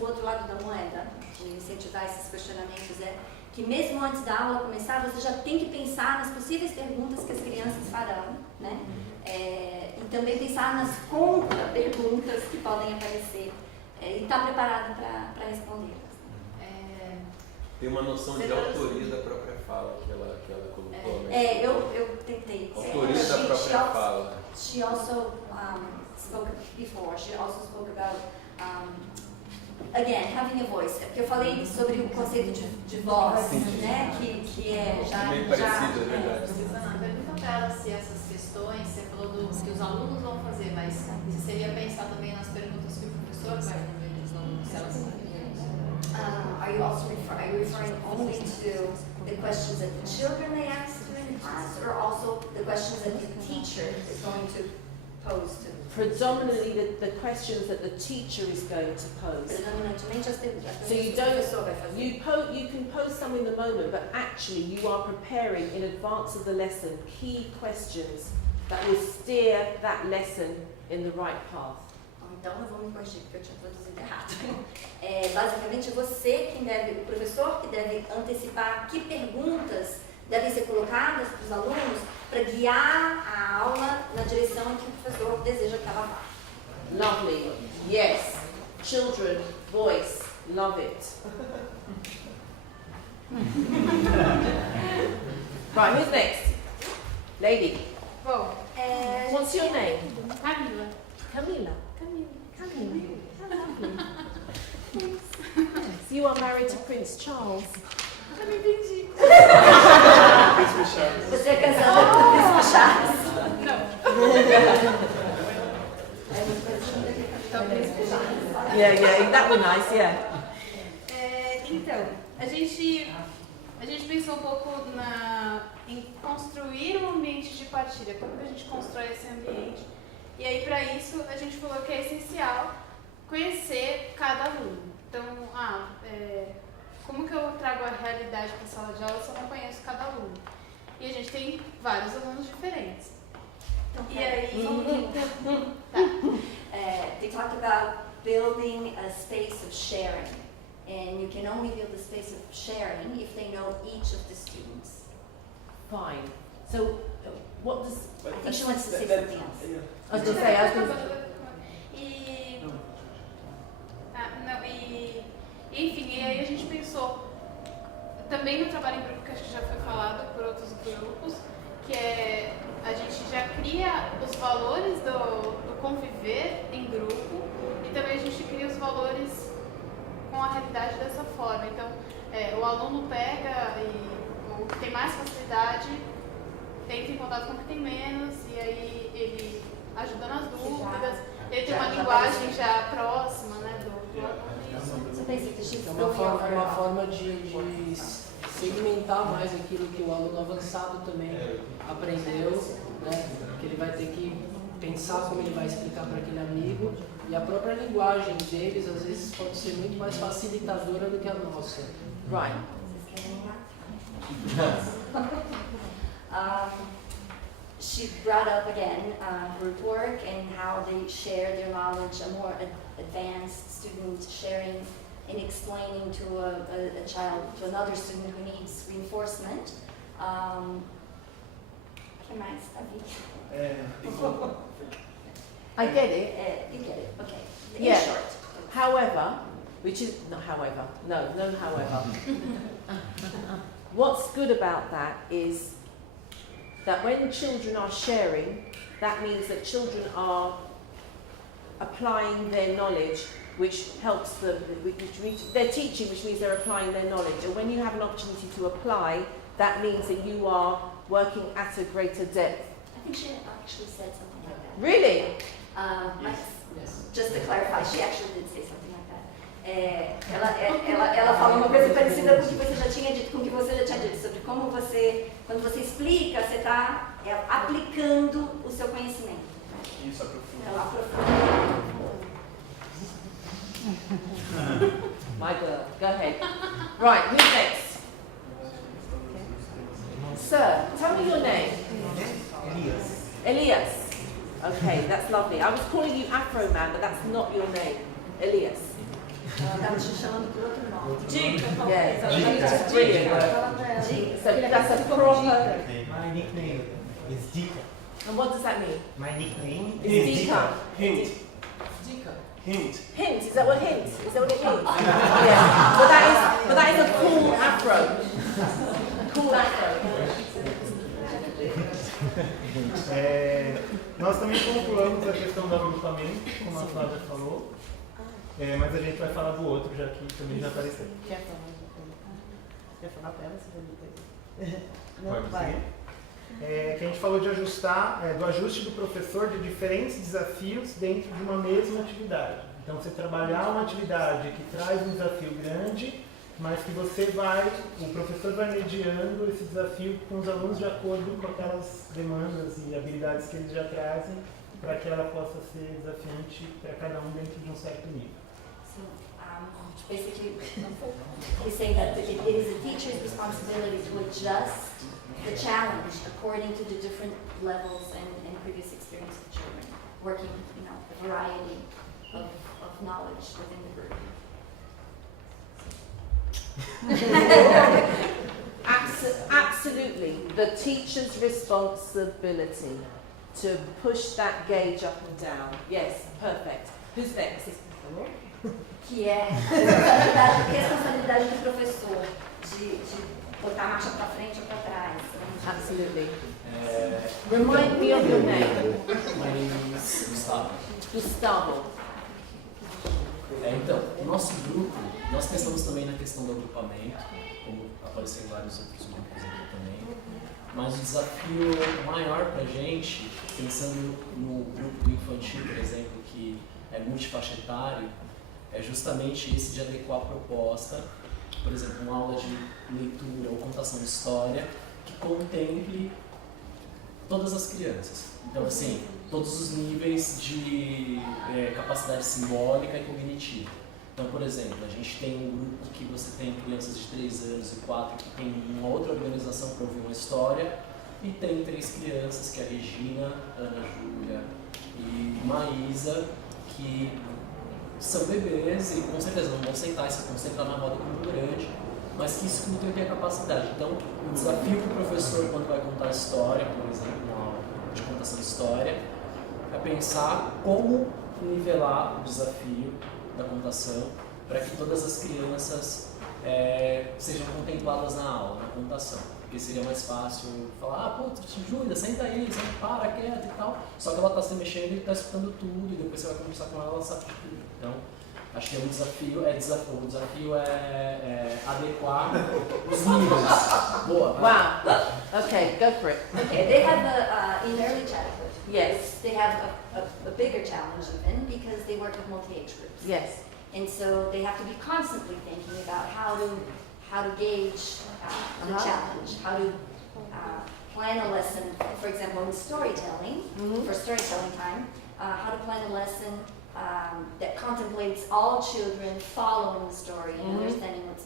O outro lado da moeda, de incentivar esses questionamentos, é que mesmo antes da aula começar, você já tem que pensar nas possíveis perguntas que as crianças farão, né? E também pensar nas contra-perguntas que podem aparecer e estar preparado para respondê-las. Tem uma noção de autoria da própria fala que ela colocou. Eu tentei. Autoria da própria fala. She also spoke before. She also spoke about again having a voice. Porque eu falei sobre o conceito de voz, né? Que é já meio parecido, é verdade. Pergunta para ela se essas questões, você falou que os alunos vão fazer, mas se seria pensar também nas perguntas que o professor vai fazer, se elas são Are you referring only to the questions that the children may ask during the class, or also the questions that the teacher is going to pose to them? Predominantly the questions that the teacher is going to pose. Predominantemente as perguntas So you que o professor vai don't, fazer. you can pose some in the moment, but actually you are preparing in advance of the lesson key questions that will steer that lesson in the right path. Então eu vou me corrigir porque eu tinha traduzido errado. Basicamente você o professor que deve antecipar que perguntas devem ser colocadas para os alunos para guiar a aula na direção em que o professor deseja que ela vá. Lovely. Yes. Children, voice, love it. Right, who's next? Lady. Bom, What's your name? Camila. Camila. Camila. Yes, you are married to Prince Charles. Eu não entendi. Você é casada com o Príncipe Charles? Não. Yeah, that would be nice, yeah. Então, a gente pensou um pouco em construir um ambiente de partilha. Como que a gente constrói esse ambiente? E aí, para isso, a gente falou que é essencial conhecer cada aluno. Então, como que eu trago a realidade para a sala de aula se eu não conheço cada aluno? E a gente tem vários alunos diferentes. E aí... They talked about building a space of sharing. And you can only build a space of sharing if they know each of the students. Fine. So, what does... I think she wants to say something else. I was going to say, Enfim, e aí a gente pensou, também no trabalho em grupo, que acho que já foi falado por outros grupos, que é a gente já cria os valores do conviver em grupo e também a gente cria os valores com a realidade dessa forma. Então, o aluno pega o que tem mais facilidade, entra em contato com o que tem menos e aí ele ajuda nas dúvidas, ele tem uma linguagem já próxima, né, do aluno. É uma forma de segmentar mais aquilo que o aluno avançado também aprendeu, né? Que ele vai ter que pensar como ele vai explicar para aquele amigo, e a própria linguagem deles às vezes pode ser muito mais facilitadora do que a nossa. Right. She brought up again group work and how they share their knowledge, a more advanced student sharing and explaining to a child, to another student who needs reinforcement. Que mais, Davi? I get it. You get it, okay. Yeah. In short. However, no however. What's good about that is that when children are sharing, that means that children are applying their knowledge, which helps them, they're teaching, which means they're applying their knowledge. And when you have an opportunity to apply, that means that you are working at a greater depth. I think she actually said something like that. Really? Yes. Just to clarify, she actually did say something like that. Ela falou uma coisa parecida com o que você já tinha dito, com o que você já tinha dito, sobre como você, quando você explica, você está aplicando o seu conhecimento. Isso, aprofunda. Ela aprofunda. My girl, go ahead. Right, who's next? Sir, tell me your name. Elias. Okay, that's lovely. I was calling you Afro Man, but that's not your name. Elias. Estava te chamando por outro nome. Dica. Yeah, that's brilliant. So that's a proper... My nickname is Dica. And what does that mean? My nickname is Dica. Hint. Hint. Hint. Is that what hint? Is that what it means? Yeah. But that is a cool afro. Cool afro. Nós também pontuamos a questão do agrupamento, como a Flávia falou, mas a gente vai falar do outro, já que também já apareceu. Quer falar para ela? Não, vai. Que a gente falou de ajustar, do ajuste do professor de diferentes desafios dentro de uma mesma atividade. Então, você trabalhar uma atividade que traz um desafio grande, mas que o professor vai mediando esse desafio com os alunos de acordo com aquelas demandas e habilidades que eles já trazem, para que ela possa ser desafiante para cada um dentro de um certo nível. So, basically, he's saying that it is the teacher's responsibility to adjust the challenge according to the different levels and previous experience of children, working, a variety of knowledge within the group. Absolutely. The teacher's responsibility to push that gauge up and down. Yes, perfect. Who's next? Que é a responsabilidade do professor de botar a marcha para frente ou para trás. Absolutely. Remind me of your name. My name is Gustavo. Gustavo. Então, o nosso grupo, nós pensamos também na questão do agrupamento, como apareceu em vários outros grupos aqui também, mas o desafio maior para a gente, pensando no grupo infantil, por exemplo, que é multifaixa etário, é justamente esse de adequar a proposta, por exemplo, uma aula de leitura ou contação de história que contemple todas as crianças. Então, assim, todos os níveis de capacidade simbólica e cognitiva. Então, por exemplo, a gente tem um grupo que você tem crianças de 3 anos e 4 que tem uma outra organização para ouvir uma história, e tem 3 crianças, que é a Regina, Ana Júlia e Maísa, que são bebês e com certeza não vão sentar e se concentrar na roda como grande, mas que escutam e têm a capacidade. Então, o desafio para o professor quando vai contar história, por exemplo, uma aula de contação de história, é pensar como nivelar o desafio da contação para que todas as crianças sejam contempladas na aula, na contação. Porque seria mais fácil falar, putz, Júlia, senta aí, para, quieta e tal. Só que ela está se mexendo e está escutando tudo, e depois você vai conversar com ela sabe de tudo. Então, acho que o desafio é adequar os níveis. Boa. Wow. Okay, go for it. Okay, they have in early childhood. Yes. They have a bigger challenge even because they work with multi-age groups. Yes. And so they have to be constantly thinking about how to gauge the challenge, how to plan a lesson, for example, in storytelling, for storytelling time, how to plan a lesson that contemplates all children following the story and understanding what's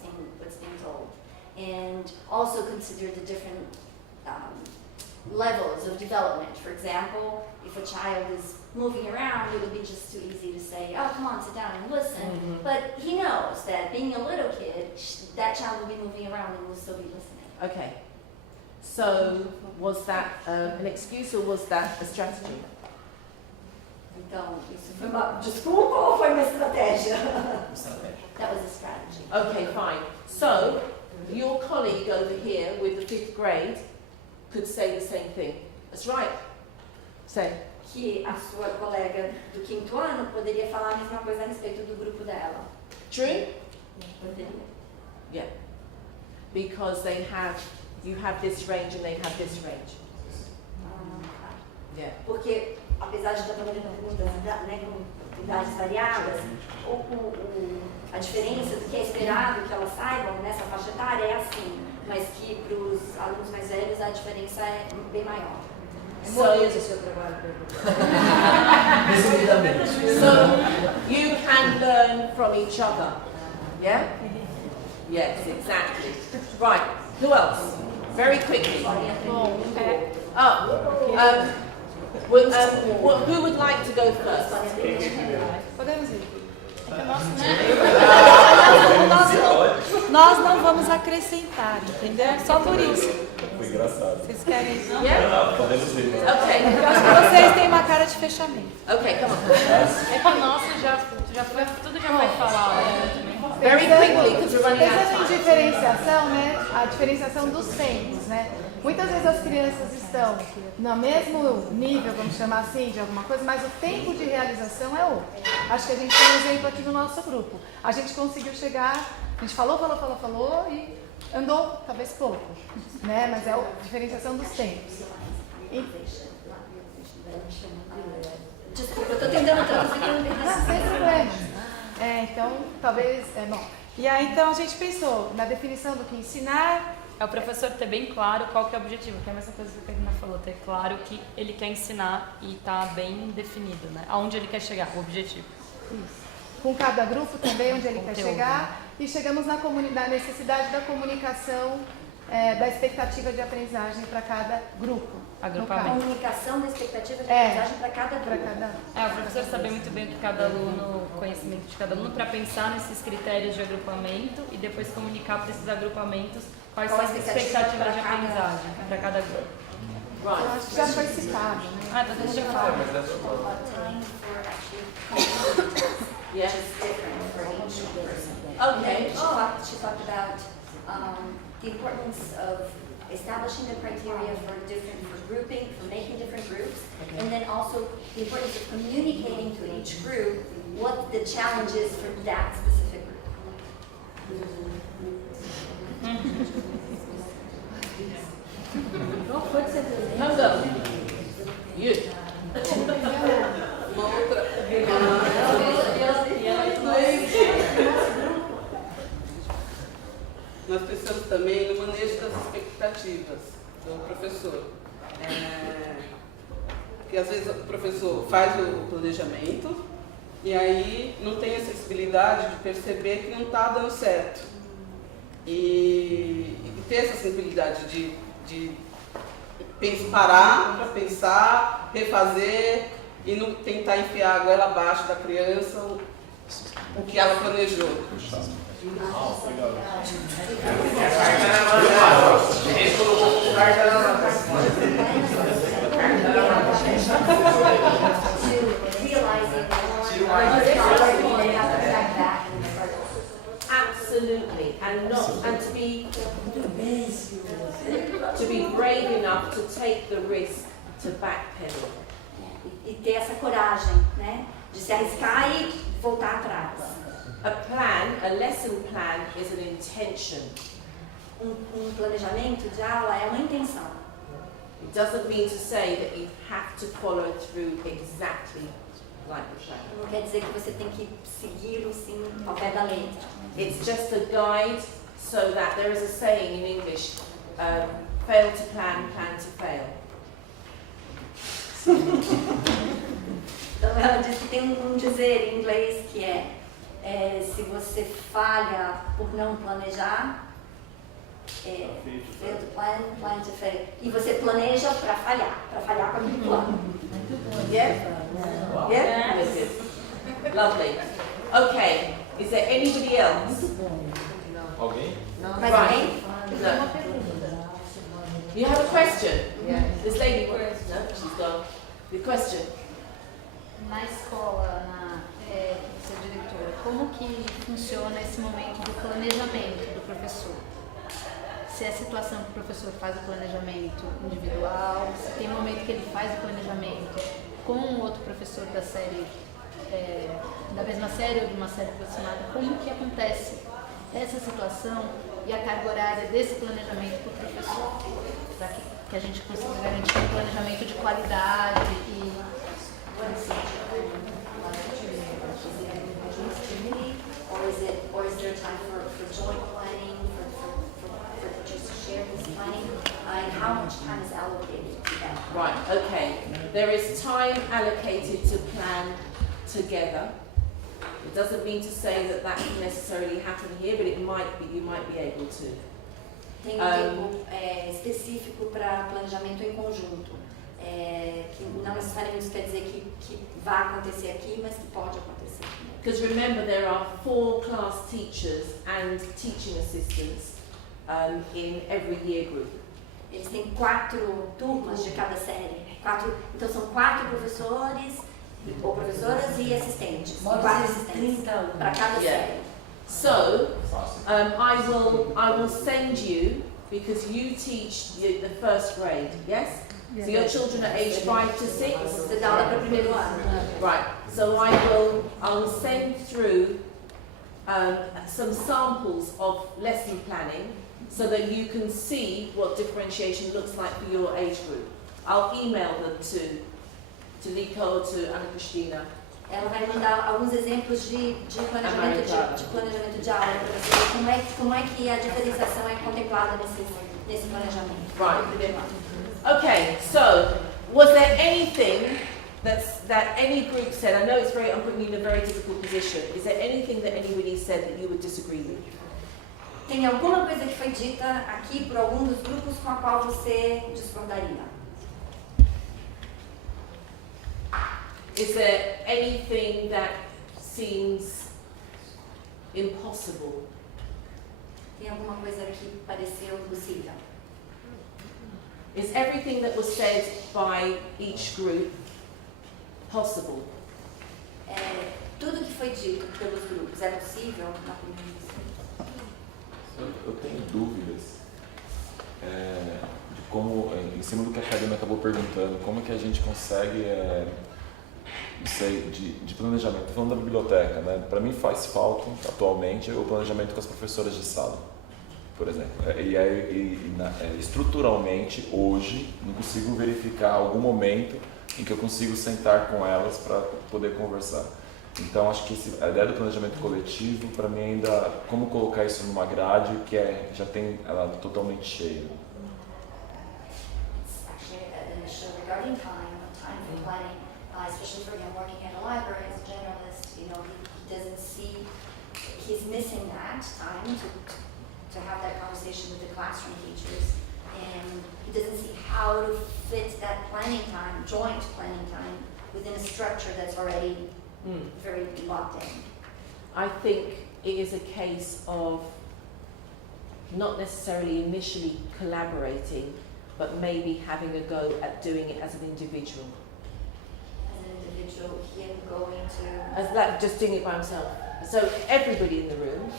being told, and also consider the different levels of development. For example, if a child is moving around, it'll be just too easy to say, oh, come on, sit down and listen. But he knows that being a little kid, that child will be moving around and will still be listening. Okay. So, was that an excuse or was that a strategy? Então, isso foi uma desculpa ou foi uma estratégia? That was a strategy. Okay, fine. So, your colleague over here with the 5th grade could say the same thing. That's right. Say. Que a sua colega do 5º ano poderia falar a mesma coisa a respeito do grupo dela. True? Poderia. Yeah. Because you have this range and they have this range. Yeah. Porque, apesar de estar fazendo perguntas, né, com idades variadas, a diferença do que é esperado que elas saibam nessa faixa etária é assim, mas que para os alunos mais velhos a diferença é bem maior. So you can learn from each other. Yeah? Yes, exactly. Right, who else? Very quickly. Who would like to go first? Podemos ir. Nós não vamos acrescentar, entendeu? Só por isso. Foi engraçado. Vocês querem ir? Podemos ir. Ok. Eu acho que vocês têm uma cara de fechamento. Ok, come on. É que o nosso tudo já foi falado. Very quickly, because we're running out of Pensando em time. diferenciação, né? A diferenciação dos tempos, né? Muitas vezes as crianças estão no mesmo nível, vamos chamar assim, de alguma coisa, mas o tempo de realização é outro. Acho que a gente tem um exemplo aqui no nosso grupo. A gente conseguiu chegar, a gente falou e andou talvez pouco, né? Mas é a diferenciação dos tempos. Desculpa, eu estou tentando traduzir. Não, sem problema. Então, talvez, bom. E aí, então, a gente pensou na definição do que ensinar. É o professor ter bem claro qual que é o objetivo, que é a mesma coisa que a Karina falou, ter claro o que ele quer ensinar e tá bem definido, né? Aonde ele quer chegar, o objetivo. Isso. Com cada grupo também, onde ele quer chegar. Né? E chegamos na necessidade da comunicação, da expectativa de aprendizagem para cada grupo. Agrupamento. Comunicação da expectativa de aprendizagem para cada grupo. O professor saber muito bem o que cada aluno, o conhecimento de cada aluno, para pensar nesses critérios de agrupamento e depois comunicar para esses agrupamentos quais são as expectativas de aprendizagem para cada grupo. Eu acho que já foi citado, né? Então deixa eu falar. Yeah. Which is different for each person. Okay. She talked about the importance of establishing the criteria for grouping, for making different groups, and then also the importance of communicating to each group what the challenge is for that specific group. Uma outra. Nós pensamos também no manejo das expectativas do professor. Porque às vezes o professor faz o planejamento e aí não tem a sensibilidade de perceber que não está dando certo. E ter essa sensibilidade de parar para pensar, refazer e não tentar enfiar a goela abaixo da criança o que ela planejou. Absolutely, and to be brave enough to take the risk to backpedal. E ter essa coragem, né, de se arriscar e voltar atrás. A lesson plan is an intention. Planejamento de aula é uma intenção. It doesn't mean to say that you have to follow through exactly like the plan. Não quer dizer que você tem que segui-lo sim ao pé da letra. It's just a guide so that there is a saying in English, fail to plan, plan to fail. Então ela diz que tem um dizer em inglês que se você falha por não planejar, fail to plan, plan to fail. E você planeja para falhar com aquele plano. Yeah? Yeah? Lovely. Okay, is there anybody else? Alguém? Mais alguém? No. You have a question? Yeah. This lady, no, she's gone. The question. Na escola, você é diretora, como que funciona esse momento do planejamento do professor? Se é a situação que o professor faz o planejamento individual, se tem um momento que ele faz o planejamento com um outro professor da série, da mesma série ou de uma série aproximada, como que acontece essa situação e a carga horária desse planejamento para o professor, para que a gente consiga garantir um planejamento de qualidade e or is there time for joint planning, for teachers to share this planning, and how much time is allocated to that? Right, okay. There is time allocated to plan together. It doesn't mean to say that that can necessarily happen here, but it might be, you might be able to. Tem tempo específico para planejamento em conjunto, que não necessariamente quer dizer que vai acontecer aqui, mas que pode acontecer aqui. Because remember, there are 4 class teachers and teaching assistants in every year group. Eles têm 4 turmas de cada série. Então são 4 professores ou professoras e assistentes. 4 assistentes para cada série. So I will send you, because you teach the first grade, yes? So your children are aged 5 to 6. Você dá aula para o primeiro ano. Right. So I will send through some samples of lesson planning so that you can see what differentiation looks like for your age group. I'll email them to Nico, to Ana Cristina. Ela vai mandar alguns exemplos de planejamento de aula para você ver como é que a diferenciação é contemplada nesse planejamento. Right. Okay, so was there anything that any group said? I know I'm putting you in a very difficult position. Is there anything that anybody said that you would disagree with? Tem alguma coisa que foi dita aqui por algum dos grupos com a qual você discordaria? Is there anything that seems impossible? Tem alguma coisa que pareceu impossível? Is everything that was said by each group possible? Tudo que foi dito pelos grupos é possível na opinião de vocês? eu tenho dúvidas de como, em cima do que a Karina acabou perguntando, como que a gente consegue, não sei, de planejamento, falando da biblioteca, né? Para mim faz falta, atualmente, o planejamento com as professoras de sala, por exemplo. Estruturalmente, hoje, não consigo verificar algum momento em que eu consigo sentar com elas para poder conversar. Então, acho que a ideia do planejamento coletivo, para mim ainda, como colocar isso numa grade que já tem ela totalmente cheia. Regarding time for planning, especially for him working at a library as a generalist, he doesn't see, he's missing that time to have that conversation with the classroom teachers, and he doesn't see how to fit that planning time, joint planning time, within a structure that's already very locked in. I think it is a case of not necessarily initially collaborating, but maybe having a go at doing it as an individual. As an individual, him going to... As that, just doing it by himself. So everybody in the room,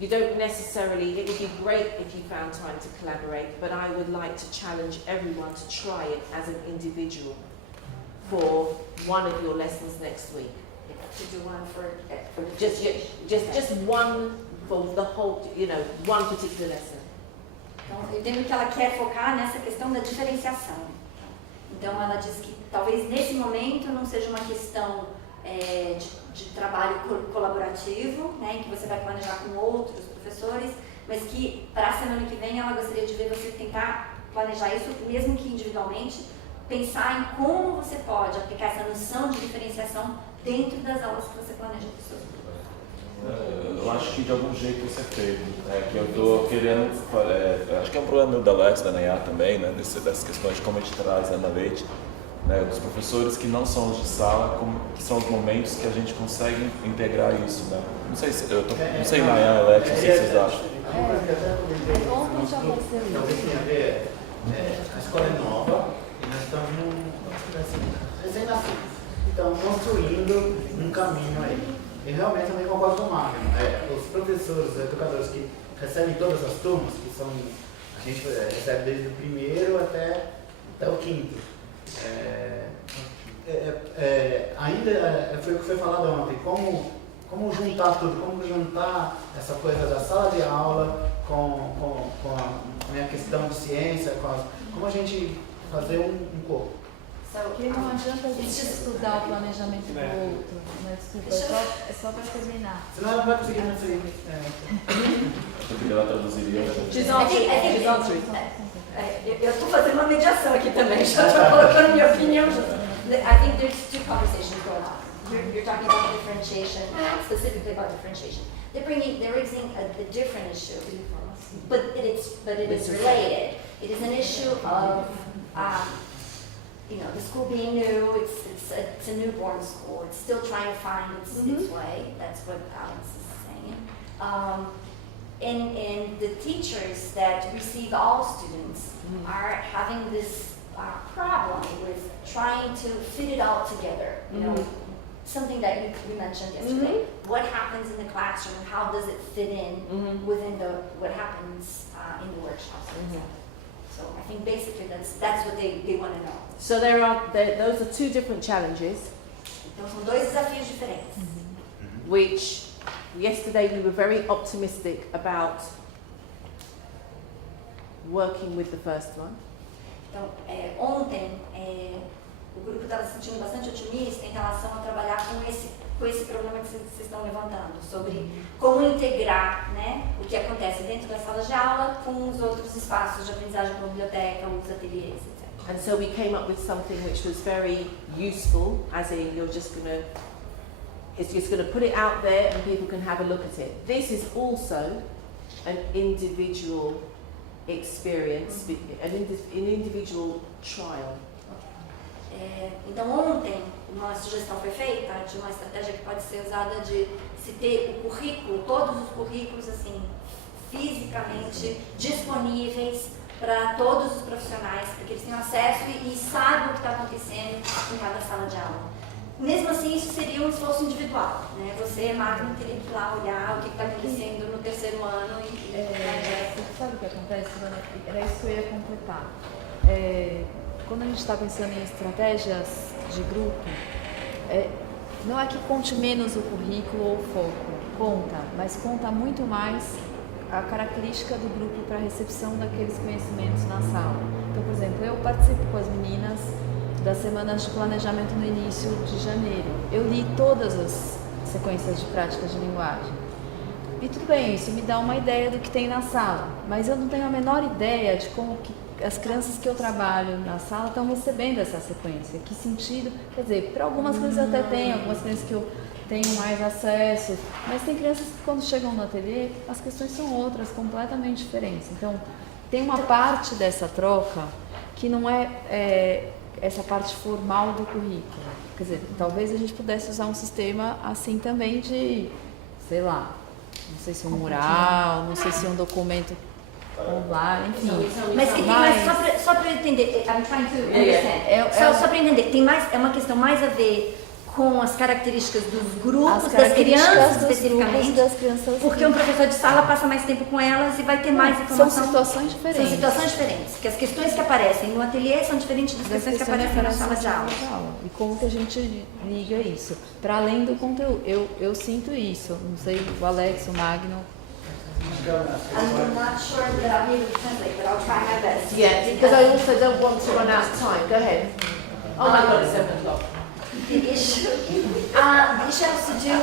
you don't necessarily, it would be great if you found time to collaborate, but I would like to challenge everyone to try it as an individual for one of your lessons next week. To do one for just one for the whole, one particular lesson. Então, eu entendo que ela quer focar nessa questão da diferenciação. Então, ela diz que talvez nesse momento não seja uma questão de trabalho colaborativo, né, em que você vai planejar com outros professores, mas que para a semana que vem ela gostaria de ver você tentar planejar isso, mesmo que individualmente, pensar em como você pode aplicar essa noção de diferenciação dentro das aulas que você planeja para os seus grupos. Eu acho que de algum jeito isso é feito, que eu estou querendo, acho que é um problema meu da Alex, da Nayá também, né, dessas questões de como a gente traz na leite, né, dos professores que não são os de sala, que são os momentos que a gente consegue integrar isso, né. Não sei se, não sei Nayá, Alex, não sei se vocês acham. Ontem já aconteceu isso. Talvez tenha a ver, a escola é nova e nós estamos recém-nascidos. Então, construindo um caminho aí. E realmente também concordo com o Mário. Os professores, os educadores que recebem todas as turmas, que são, a gente recebe desde o primeiro até o quinto. Ainda foi o que foi falado ontem, como juntar tudo, como juntar essa coisa da sala de aula com a minha questão de ciência, como a gente fazer um corpo. Porque não adianta a gente estudar o planejamento do outro, né? Desculpa, é só para terminar. Senão ela não vai conseguir não sei. Eu queria ela traduziria. Eu estou fazendo uma mediação aqui também, já estou colocando minha opinião junto. I think there's two conversations going on. You're talking about differentiation, specifically about differentiation. They're raising a different issue, but it is related. It is an issue of the school being new, it's a newborn school. It's still trying to find its way. That's what Alex is saying. And the teachers that receive all students are having this problem with trying to fit it all together. You know, something that we mentioned yesterday. What happens in the classroom? How does it fit in within what happens in the workshops? So I think basically that's what they want to know. So those are two different challenges. Então são dois desafios diferentes. Which yesterday we were very optimistic about working with the first one. Então ontem o grupo estava se sentindo bastante otimista em relação a trabalhar com esse problema que vocês estão levantando, sobre como integrar, né, o que acontece dentro das salas de aula com os outros espaços de aprendizagem, como a biblioteca, os ateliês, etc. And so we came up with something which was very useful, as in it's just going to put it out there and people can have a look at it. This is also an individual experience, an individual trial. Então ontem uma sugestão foi feita de uma estratégia que pode ser usada de se ter o currículo, todos os currículos assim, fisicamente disponíveis para todos os profissionais, para que eles tenham acesso e saibam o que está acontecendo em cada sala de aula. Mesmo assim, isso seria um esforço individual, né? Você, máquina, teria que ir lá olhar o que está acontecendo no terceiro ano e acontece, Silvana, era isso que eu ia completar. Quando a gente está pensando em estratégias de grupo, não é que conte menos o currículo ou o foco, conta, mas conta muito mais a característica do grupo para a recepção daqueles conhecimentos na sala. Então, por exemplo, eu participo com as meninas das semanas de planejamento no início de janeiro. Eu li todas as sequências de práticas de linguagem. E tudo bem, isso me dá uma ideia do que tem na sala, mas eu não tenho a menor ideia de como que as crianças que eu trabalho na sala estão recebendo essa sequência. Que sentido? Quer dizer, para algumas crianças até tem, algumas crianças que eu tenho mais acesso, mas tem crianças que quando chegam no ateliê, as questões são outras, completamente diferentes. Então, tem uma parte dessa troca que não é essa parte formal do currículo. Quer dizer, talvez a gente pudesse usar um sistema assim também de, sei lá, não sei se um mural, não sei se um documento online, enfim. Mas tem mais, só para entender, I'm trying to understand. Só para entender, tem mais, é uma questão mais a ver com as características dos grupos, das crianças especificamente, porque um professor de sala passa mais tempo com elas e vai ter mais informação. São situações diferentes. São situações diferentes, que as questões que aparecem no ateliê são diferentes das questões que aparecem na sala de aula. E como que a gente liga isso? Para além do conteúdo, eu sinto isso, não sei, o Alex, o Magno. I'm not sure that I'll be able to translate, but I'll try my best. Yeah, because I also don't want to run out of time. Go ahead. Oh my God, it's 7 o'clock. The issue has to do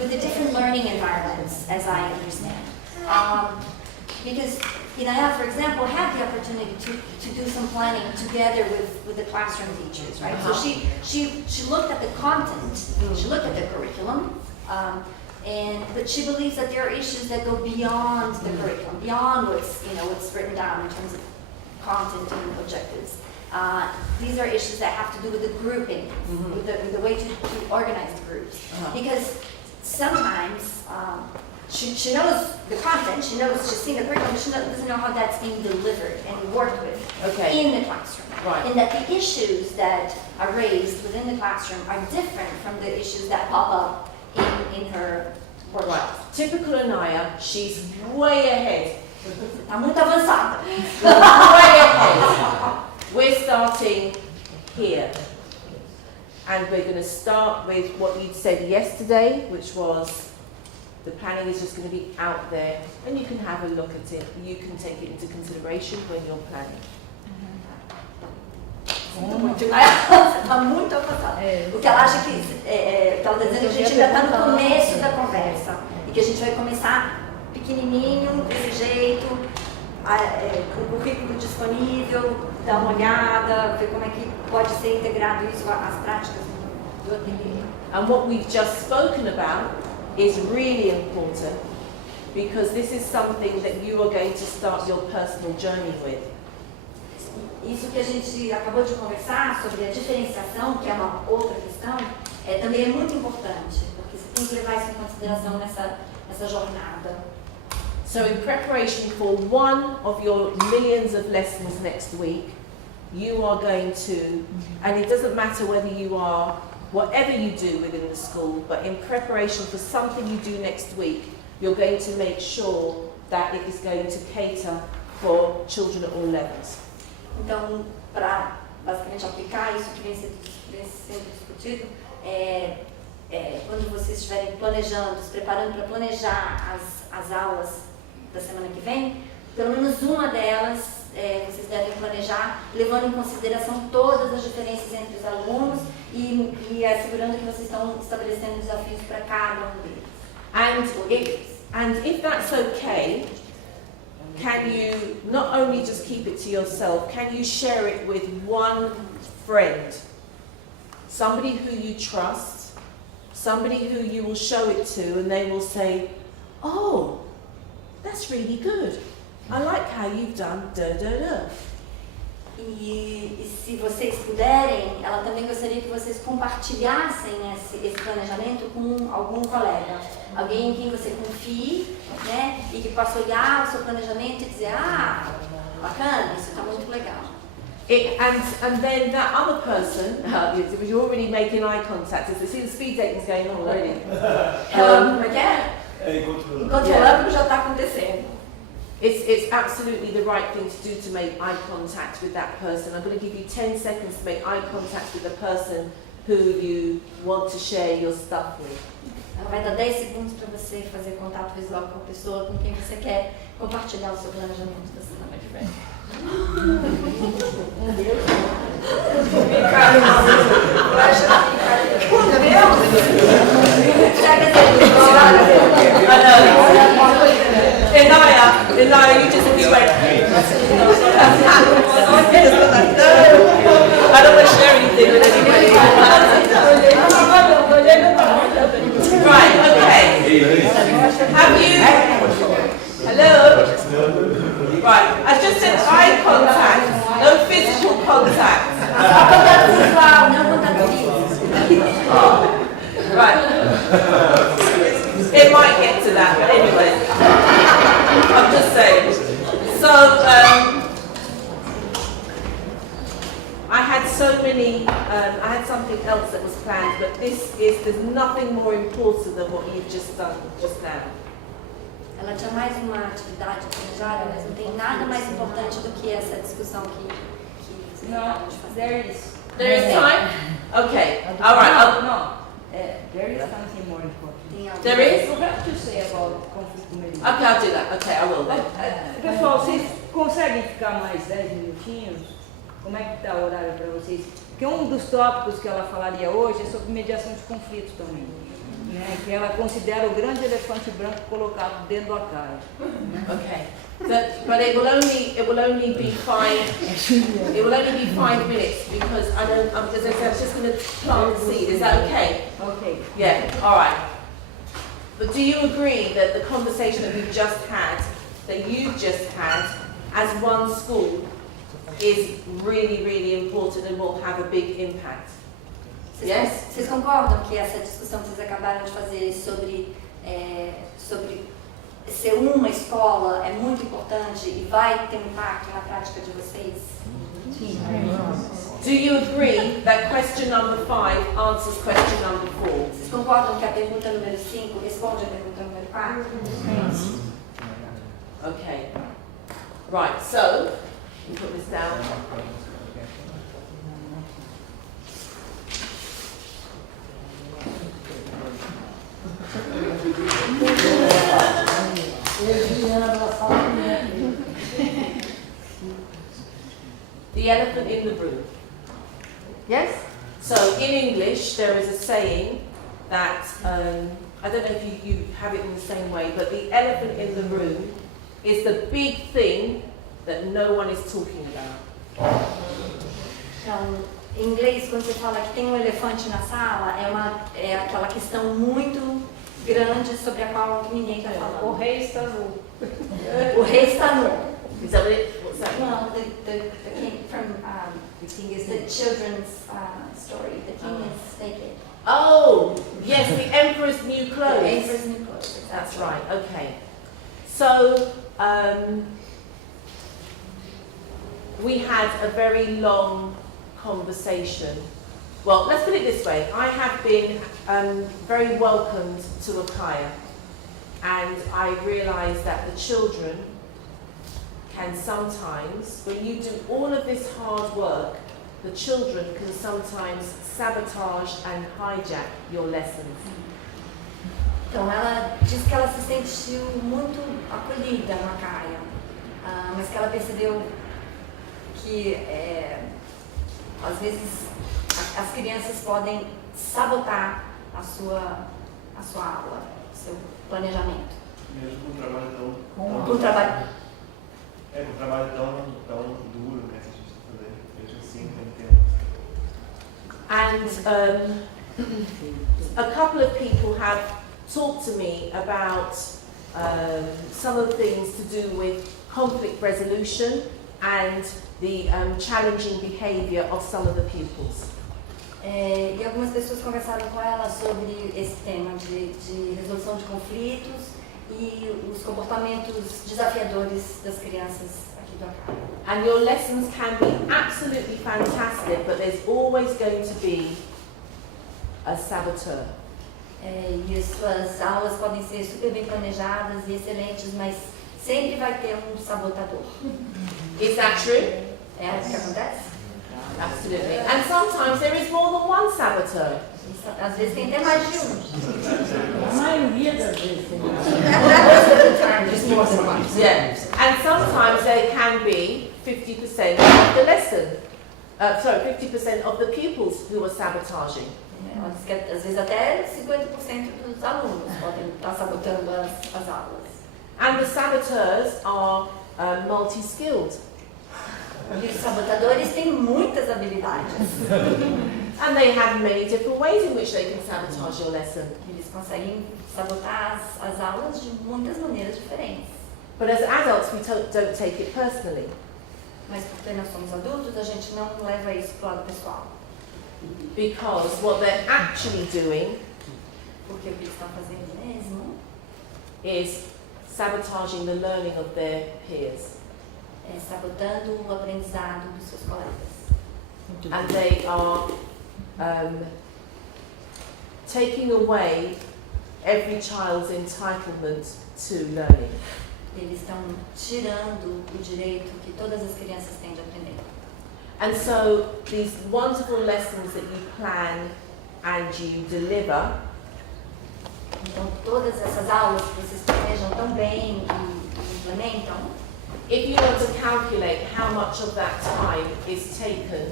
with the different learning environments, as I understand. Because Inaya, for example, had the opportunity to do some planning together with the classroom teachers, right? So she looked at the content, she looked at the curriculum, but she believes that there are issues that go beyond the curriculum, beyond what's written down in terms of content and objectives. These are issues that have to do with the grouping, with the way to organize the groups. Because sometimes she knows the content, she's seen the curriculum, but she doesn't know how that's being delivered and worked with in the classroom. Right. And that the issues that are raised within the classroom are different from the issues that pop up in her workshop. Right. Typical Anaya, she's way ahead. Está muito avançada. Way ahead. We're starting here. And we're going to start with what you'd said yesterday, which was the planning is just going to be out there and you can have a look at it. You can take it into consideration when you're planning. Está muito avançada. O que ela acha que ela está dizendo que a gente ainda está no começo da conversa e que a gente vai começar pequenininho, desse jeito, com o currículo disponível, dar uma olhada, ver como é que pode ser integrado isso às práticas do ateliê. And what we've just spoken about is really important because this is something that you are going to start your personal journey with. Isso que a gente acabou de conversar sobre a diferenciação, que é uma outra questão, também é muito importante, porque você tem que levar isso em consideração nessa jornada. So in preparation for one of your millions of lessons next week, you are going to, and it doesn't matter whether you are, whatever you do within the school, but in preparation for something you do next week, you're going to make sure that it is going to cater for children at all levels. Então, para basicamente aplicar isso que vem sendo discutido, quando vocês estiverem planejando, se preparando para planejar as aulas da semana que vem, pelo menos uma delas vocês devem planejar levando em consideração todas as diferenças entre os alunos e assegurando que vocês estão estabelecendo desafios para cada um deles. And if that's okay, can you not only just keep it to yourself, can you share it with one friend? Somebody who you trust, somebody who you will show it to and they will say, oh, that's really good. I like how you've done da da da. E se vocês puderem, ela também gostaria que vocês compartilhassem esse planejamento com algum colega. Alguém em quem você confie, né? E que possa olhar o seu planejamento e dizer, bacana, isso está muito legal. And then that other person, you're already making eye contact, as see the speed dating's going on already. Como é que é? Encontro já está acontecendo. It's absolutely the right thing to do to make eye contact with that person. I'm going to give you 10 seconds to make eye contact with the person who you want to share your stuff with. Ela vai dar 10 segundos para você fazer contato visual com a pessoa com quem você quer compartilhar o seu planejamento da semana. Inaya, you just went. I don't want to share anything with anybody. Right, okay. Have you? Hello? Right, I just said eye contact, no physical contact. Right. It might get to that, but anyway. I'm just saying. So, I had so many, I had something else that was planned, but there's nothing more important than what you've just done just now. Ela tinha mais uma atividade planejada, mas não tem nada mais importante do que essa discussão que vocês acabaram de fazer. There is time? Okay, alright. No, there is something more important. There is? You have to say about conflict management. Okay, I'll do that. Okay, I will then. Pessoal, vocês conseguem ficar mais 10 minutinhos? Como é que está o horário para vocês? Porque um dos tópicos que ela falaria hoje é sobre mediação de conflito também. Né, que ela considera o grande elefante branco colocado dentro do Acaia. Okay, but it will only be 5 minutes because as I said, I was just going to plant the seed. Is that okay? Okay. Yeah. All right. But do you agree that the conversation that you've just had, as one school, is really, really important and will have a big impact? Vocês concordam que essa discussão que vocês acabaram de fazer sobre ser uma escola é muito importante e vai ter um impacto na prática de vocês? Sim. Do you agree that question number 5 answers question number 4? Vocês concordam que a pergunta número 5 responde a pergunta número 4? Sim. Okay. Right, so, you put this down. The elephant in the room. Yes? So in English there is a saying that, I don't know if you have it in the same way, but the elephant in the room is the big thing that no one is talking about. Então, em inglês, quando você fala que tem um elefante na sala, é aquela questão muito grande sobre a qual ninguém está falando. O rei está nu. O rei está nu. Is that what it? What's that? No, the king from the king is the children's story. The king is naked. Oh, yes, the emperor's new clothes. The emperor's new clothes. That's right. Okay. So we had a very long conversation. Well, let's put it this way. I have been very welcomed to Acaia, and I realise that the children can sometimes, when you do all of this hard work, the children can sometimes sabotage and hijack your lessons. Então, ela diz que ela se sentiu muito acolhida na Acaia, mas que ela percebeu que às vezes as crianças podem sabotar a sua aula, o seu planejamento. Mesmo com um trabalho Com um trabalho. Com um trabalho tão duro, né, que a gente está fazendo, mesmo assim, tem tempo. And a couple of people have talked to me about some of the things to do with conflict resolution and the challenging behaviour of some of the pupils. E algumas pessoas conversaram com ela sobre esse tema de resolução de conflitos e os comportamentos desafiadores das crianças aqui do Acaia. And your lessons can be absolutely fantastic, but there's always going to be a saboteur. E as suas aulas podem ser super bem planejadas e excelentes, mas sempre vai ter um sabotador. Is that true? É o que acontece? Absolutely. And sometimes there is more than one saboteur. Às vezes tem até mais de um. A maioria das vezes tem Just more than one. Yeah. And sometimes there can be 50% of the lesson. 50% of the pupils who are sabotaging. Às vezes até 50% dos alunos podem estar sabotando as aulas. And the saboteurs are multi-skilled. E os sabotadores têm muitas habilidades. And they have many different ways in which they can sabotage your lesson. Eles conseguem sabotar as aulas de muitas maneiras diferentes. But as adults, we don't take it personally. Mas porque nós somos adultos, a gente não leva isso para o lado pessoal. Because what they're actually doing, porque o que eles estão fazendo mesmo, is sabotaging the learning of their peers. É sabotando o aprendizado dos seus colegas. And they are taking away every child's entitlement to learning. Eles estão tirando o direito que todas as crianças têm de aprender. And so these wonderful lessons that you plan and you deliver, então todas essas aulas que vocês planejam tão bem e implementam, if you want to calculate how much of that time is taken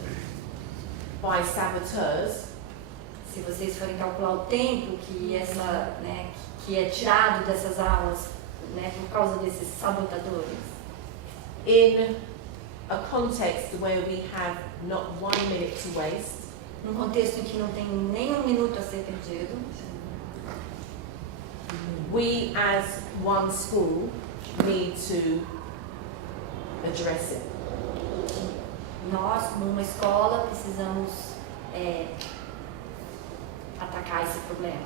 by saboteurs, se vocês forem calcular o tempo que que é tirado dessas aulas, por causa desses sabotadores, in a context where we have not 1 minute to waste, num contexto em que não tem nem um minuto a ser perdido, we as one school need to address it. Nós, como uma escola, precisamos atacar esse problema,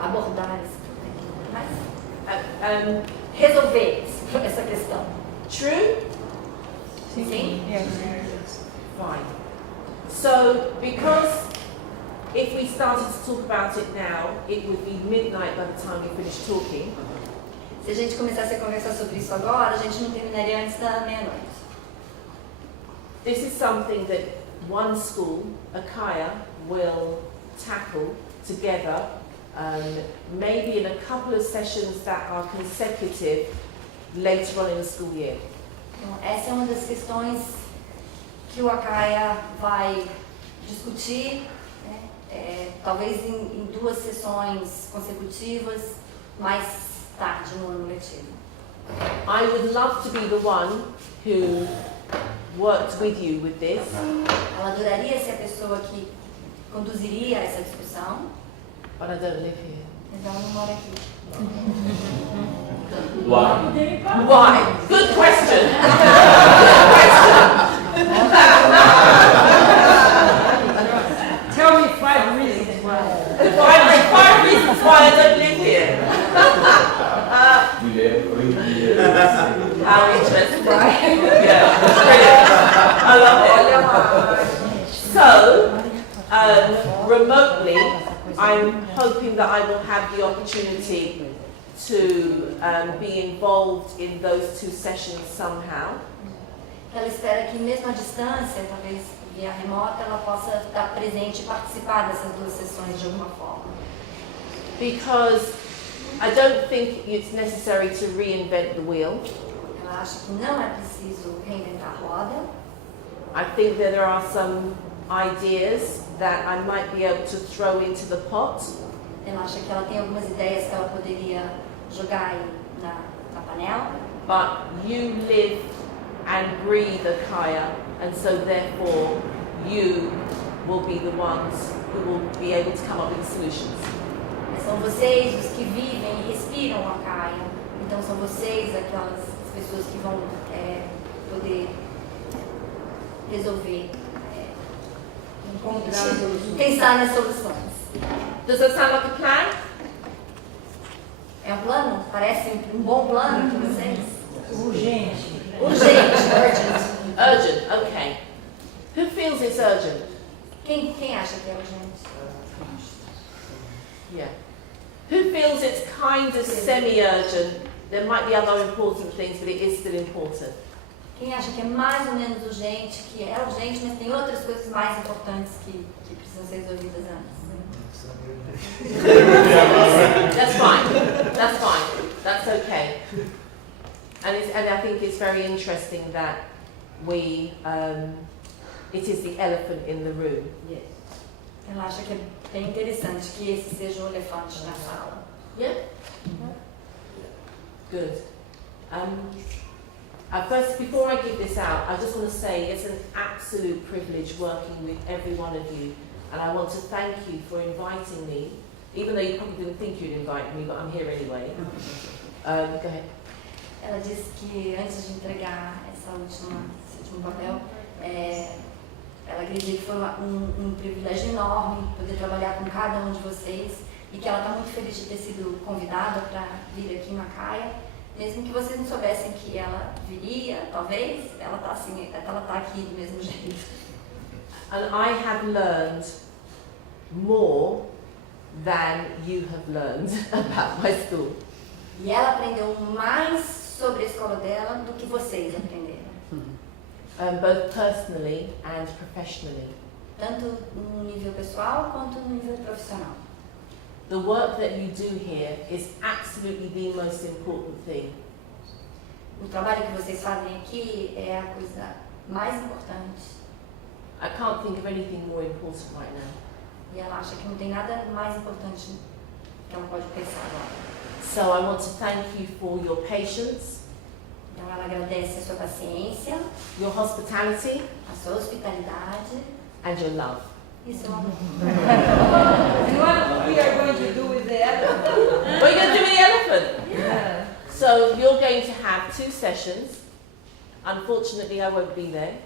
abordar esse problema, resolver essa questão. True? Sim? Fine. So, because if we started to talk about it now, it would be midnight by the time we finish talking. Se a gente começasse a conversar sobre isso agora, a gente não terminaria antes da meia-noite. This is something that one school, Acaia, will tackle together, maybe in a couple of sessions that are consecutive later on in the school year. Então, essa é uma das questões que o Acaia vai discutir, talvez em 2 sessões consecutivas, mais tarde no ano letivo. I would love to be the one who worked with you with this. Ela adoraria ser a pessoa que conduziria essa discussão. But I don't live here. Então eu não moro aqui. Why? Why? Good question. Tell me 5 reasons why. 5 reasons why I don't live here. How interesting. Yeah. I love it. So, remotely, I'm hoping that I will have the opportunity to be involved in those 2 sessions somehow. Ela espera que mesmo à distância, talvez via remota, ela possa estar presente e participar dessas 2 sessões de alguma forma. Because I don't think it's necessary to reinvent the wheel. Ela acha que não é preciso reinventar a roda. I think that there are some ideas that I might be able to throw into the pot. Ela acha que ela tem algumas ideias que ela poderia jogar aí na panela. But you live and breathe Acaia, and so therefore you will be the ones who will be able to come up with the solutions. Mas são vocês os que vivem e respiram a Acaia. Então são vocês aquelas pessoas que vão poder resolver, encontrar, pensar nas soluções. Does that sound like a plan? É um plano? Parece um bom plano para vocês? Urgente. Urgent. Urgent, okay. Who feels it's urgent? Quem acha que é urgente? Yeah. Who feels it's kind of semi-urgent there might be other important things, but it is still important. Quem acha que é mais ou menos urgente, que é urgente, mas tem outras coisas mais importantes que precisam ser resolvidas antes. That's fine. That's fine. That's okay. And I think it's very interesting that we, it is the elephant in the room. Yes. Ela acha que é bem interessante que esse seja o elefante na sala. Yeah? Good. First, before I give this out, I just want to say it's an absolute privilege working with every one of you, and I want to thank you for inviting me, even though you probably didn't think you'd invite me, but I'm here anyway. Go ahead. Ela disse que antes de entregar esse último papel, ela acredita que foi um privilégio enorme poder trabalhar com cada um de vocês e que ela está muito feliz de ter sido convidada para vir aqui em Acaia, mesmo que vocês não soubessem que ela viria, talvez, ela está assim, ela está aqui do mesmo jeito. And I have learned more than you have learned about my school. E ela aprendeu mais sobre a escola dela do que vocês aprenderam. Both personally and professionally. Tanto no nível pessoal quanto no nível profissional. The work that you do here is absolutely the most important thing. O trabalho que vocês fazem aqui é a coisa mais importante. I can't think of anything more important right now. E ela acha que não tem nada mais importante que ela pode pensar agora. So I want to thank you for your patience. Então ela agradece a sua paciência, your hospitality, a sua hospitalidade, and your love. E seu amor. And what we are going to do with the elephant? What are you going to do with the elephant? Yeah. So you're going to have 2 sessions. Unfortunately, I won't be there.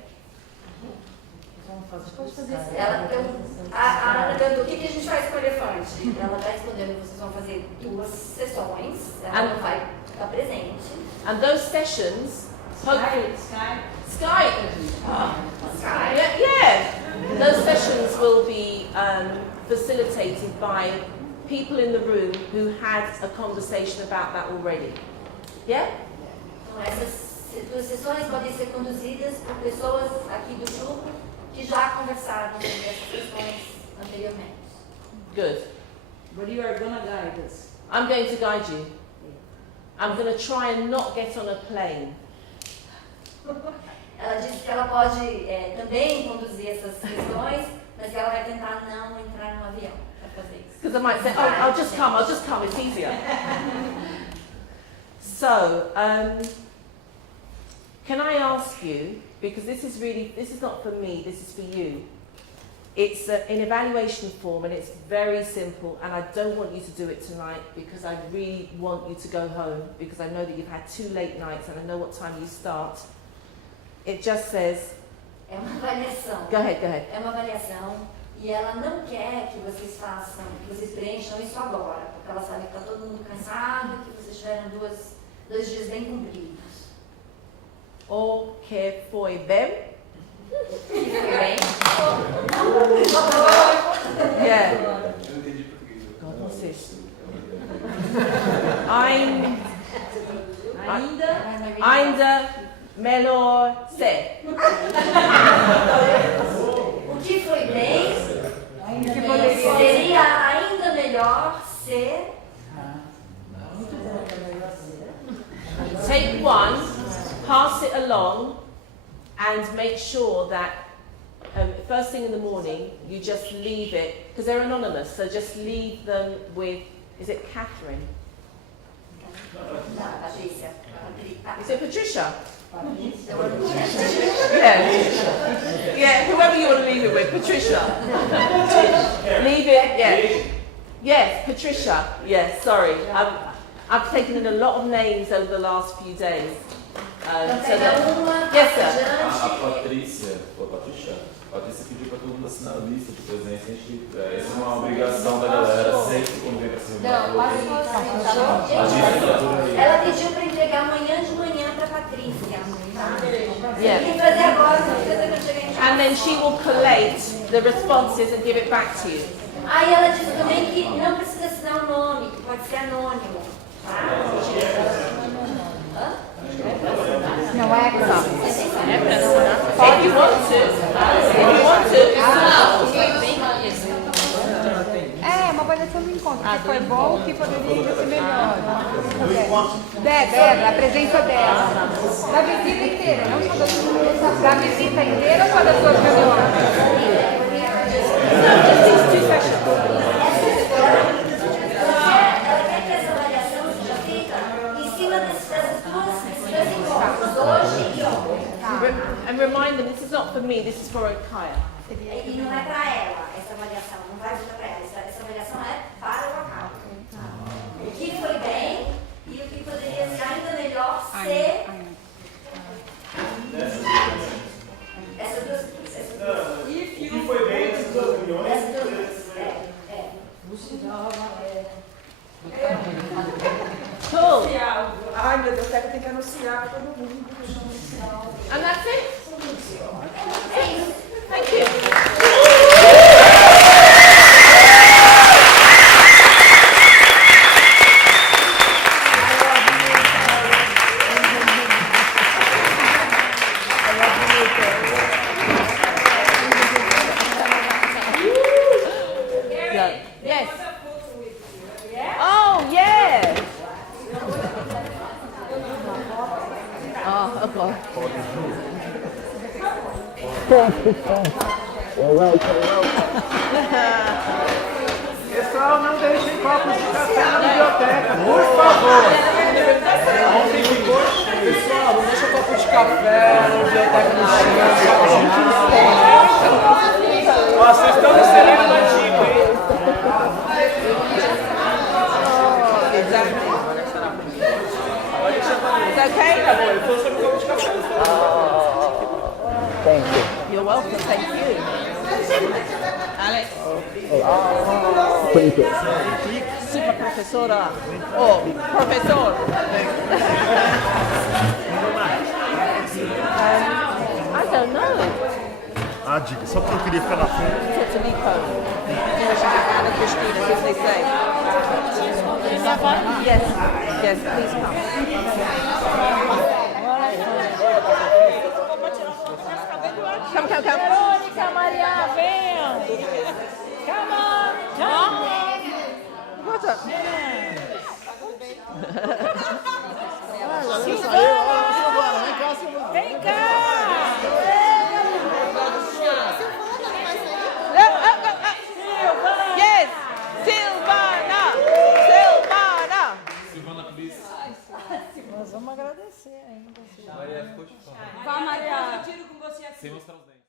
A Ana perguntou o que a gente faz com o elefante. Ela está respondendo que vocês vão fazer 2 sessões. Ela não vai estar presente. And those sessions, hopefully, Skype. Yeah. Those sessions will be facilitated by people in the room who had a conversation about that already. Yeah? Então, essas 2 sessões podem ser conduzidas por pessoas aqui do grupo que já conversaram sobre essas questões anteriormente. Good. But you are going to guide us. I'm going to guide you. I'm going to try and not get on a plane. Ela disse que ela pode também conduzir essas questões, mas que ela vai tentar não entrar num avião para fazer isso. Because I might say, oh, I'll just come, it's easier. So, can I ask you, because this is not for me, this is for you. It's an evaluation form and it's very simple, and I don't want you to do it tonight because I really want you to go home because I know that you've had 2 late nights and I know what time you start. It just says... É uma avaliação. Go ahead. É uma avaliação e ela não quer que vocês façam, que vocês preencham isso agora, porque ela sabe que está todo mundo cansado, que vocês tiveram 2 dias bem cumpridos. O que foi bem? Yeah. God, what's this? Ainda melhor ser. O que foi bem? Seria ainda melhor ser. Take one, pass it along, and make sure that first thing in the morning you just leave it, because they're anonymous, so just leave them with, is it Catherine? Is it Patricia? Yeah, whoever you want to leave it with, Patricia. Leave it, yeah. Yes, Patricia, yes, sorry. I've taken in a lot of names over the last few days. Yes, sir. A Patrícia pediu para todo mundo assinar a lista de presença. Essa é uma obrigação da galera, sempre quando vem para cima. Ela pediu para entregar amanhã de manhã para a Patrícia. Yeah. Tem que fazer agora, não precisa quando chegar em casa. And then she will collate the responses and give it back to you. Aí ela disse também que não precisa assinar o nome, que pode ser anônimo. Tá? Não é canal. If you want to. É, uma avaliação do encontro. O que foi bom, o que poderia ainda ser melhor. Dela, a presença dela. Da visita inteira, não só da visita inteira ou só das suas reuniões? And remind them, this is not for me, this is for Acaia. E não é para ela essa avaliação, não vai ser para ela. Essa avaliação é para o Acaia. O que foi bem e o que poderia ser ainda melhor ser. Essas duas. O que foi bem nessas duas reuniões? Cool. Ai, meu Deus, tem que anunciar para todo mundo. And that's it? Thank you. Yes. Oh, yeah. Oh, okay. Pessoal, não deixem copos de café na biblioteca, por favor. Ontem ficou. Pessoal, não deixa copo de café na biblioteca no chão. Ó, vocês estão recebendo uma dica, hein? It's okay? Tá bom, eu tô sobre o copo de café. Thank you. You're welcome. Thank you. Alex. Thank you. Super professora. Oh, professor. I don't know. A dica, só porque eu queria ficar na frente. Yes, yes, please come. Come. Verônica, Maria, venham! Come on! What's up? Silvana! Vem cá! Yes! Silvana! Silvana, please. Nós vamos agradecer ainda. Maria ficou de fora. Vai, Maria, eu tiro com você aqui. Sem mostrar os dentes.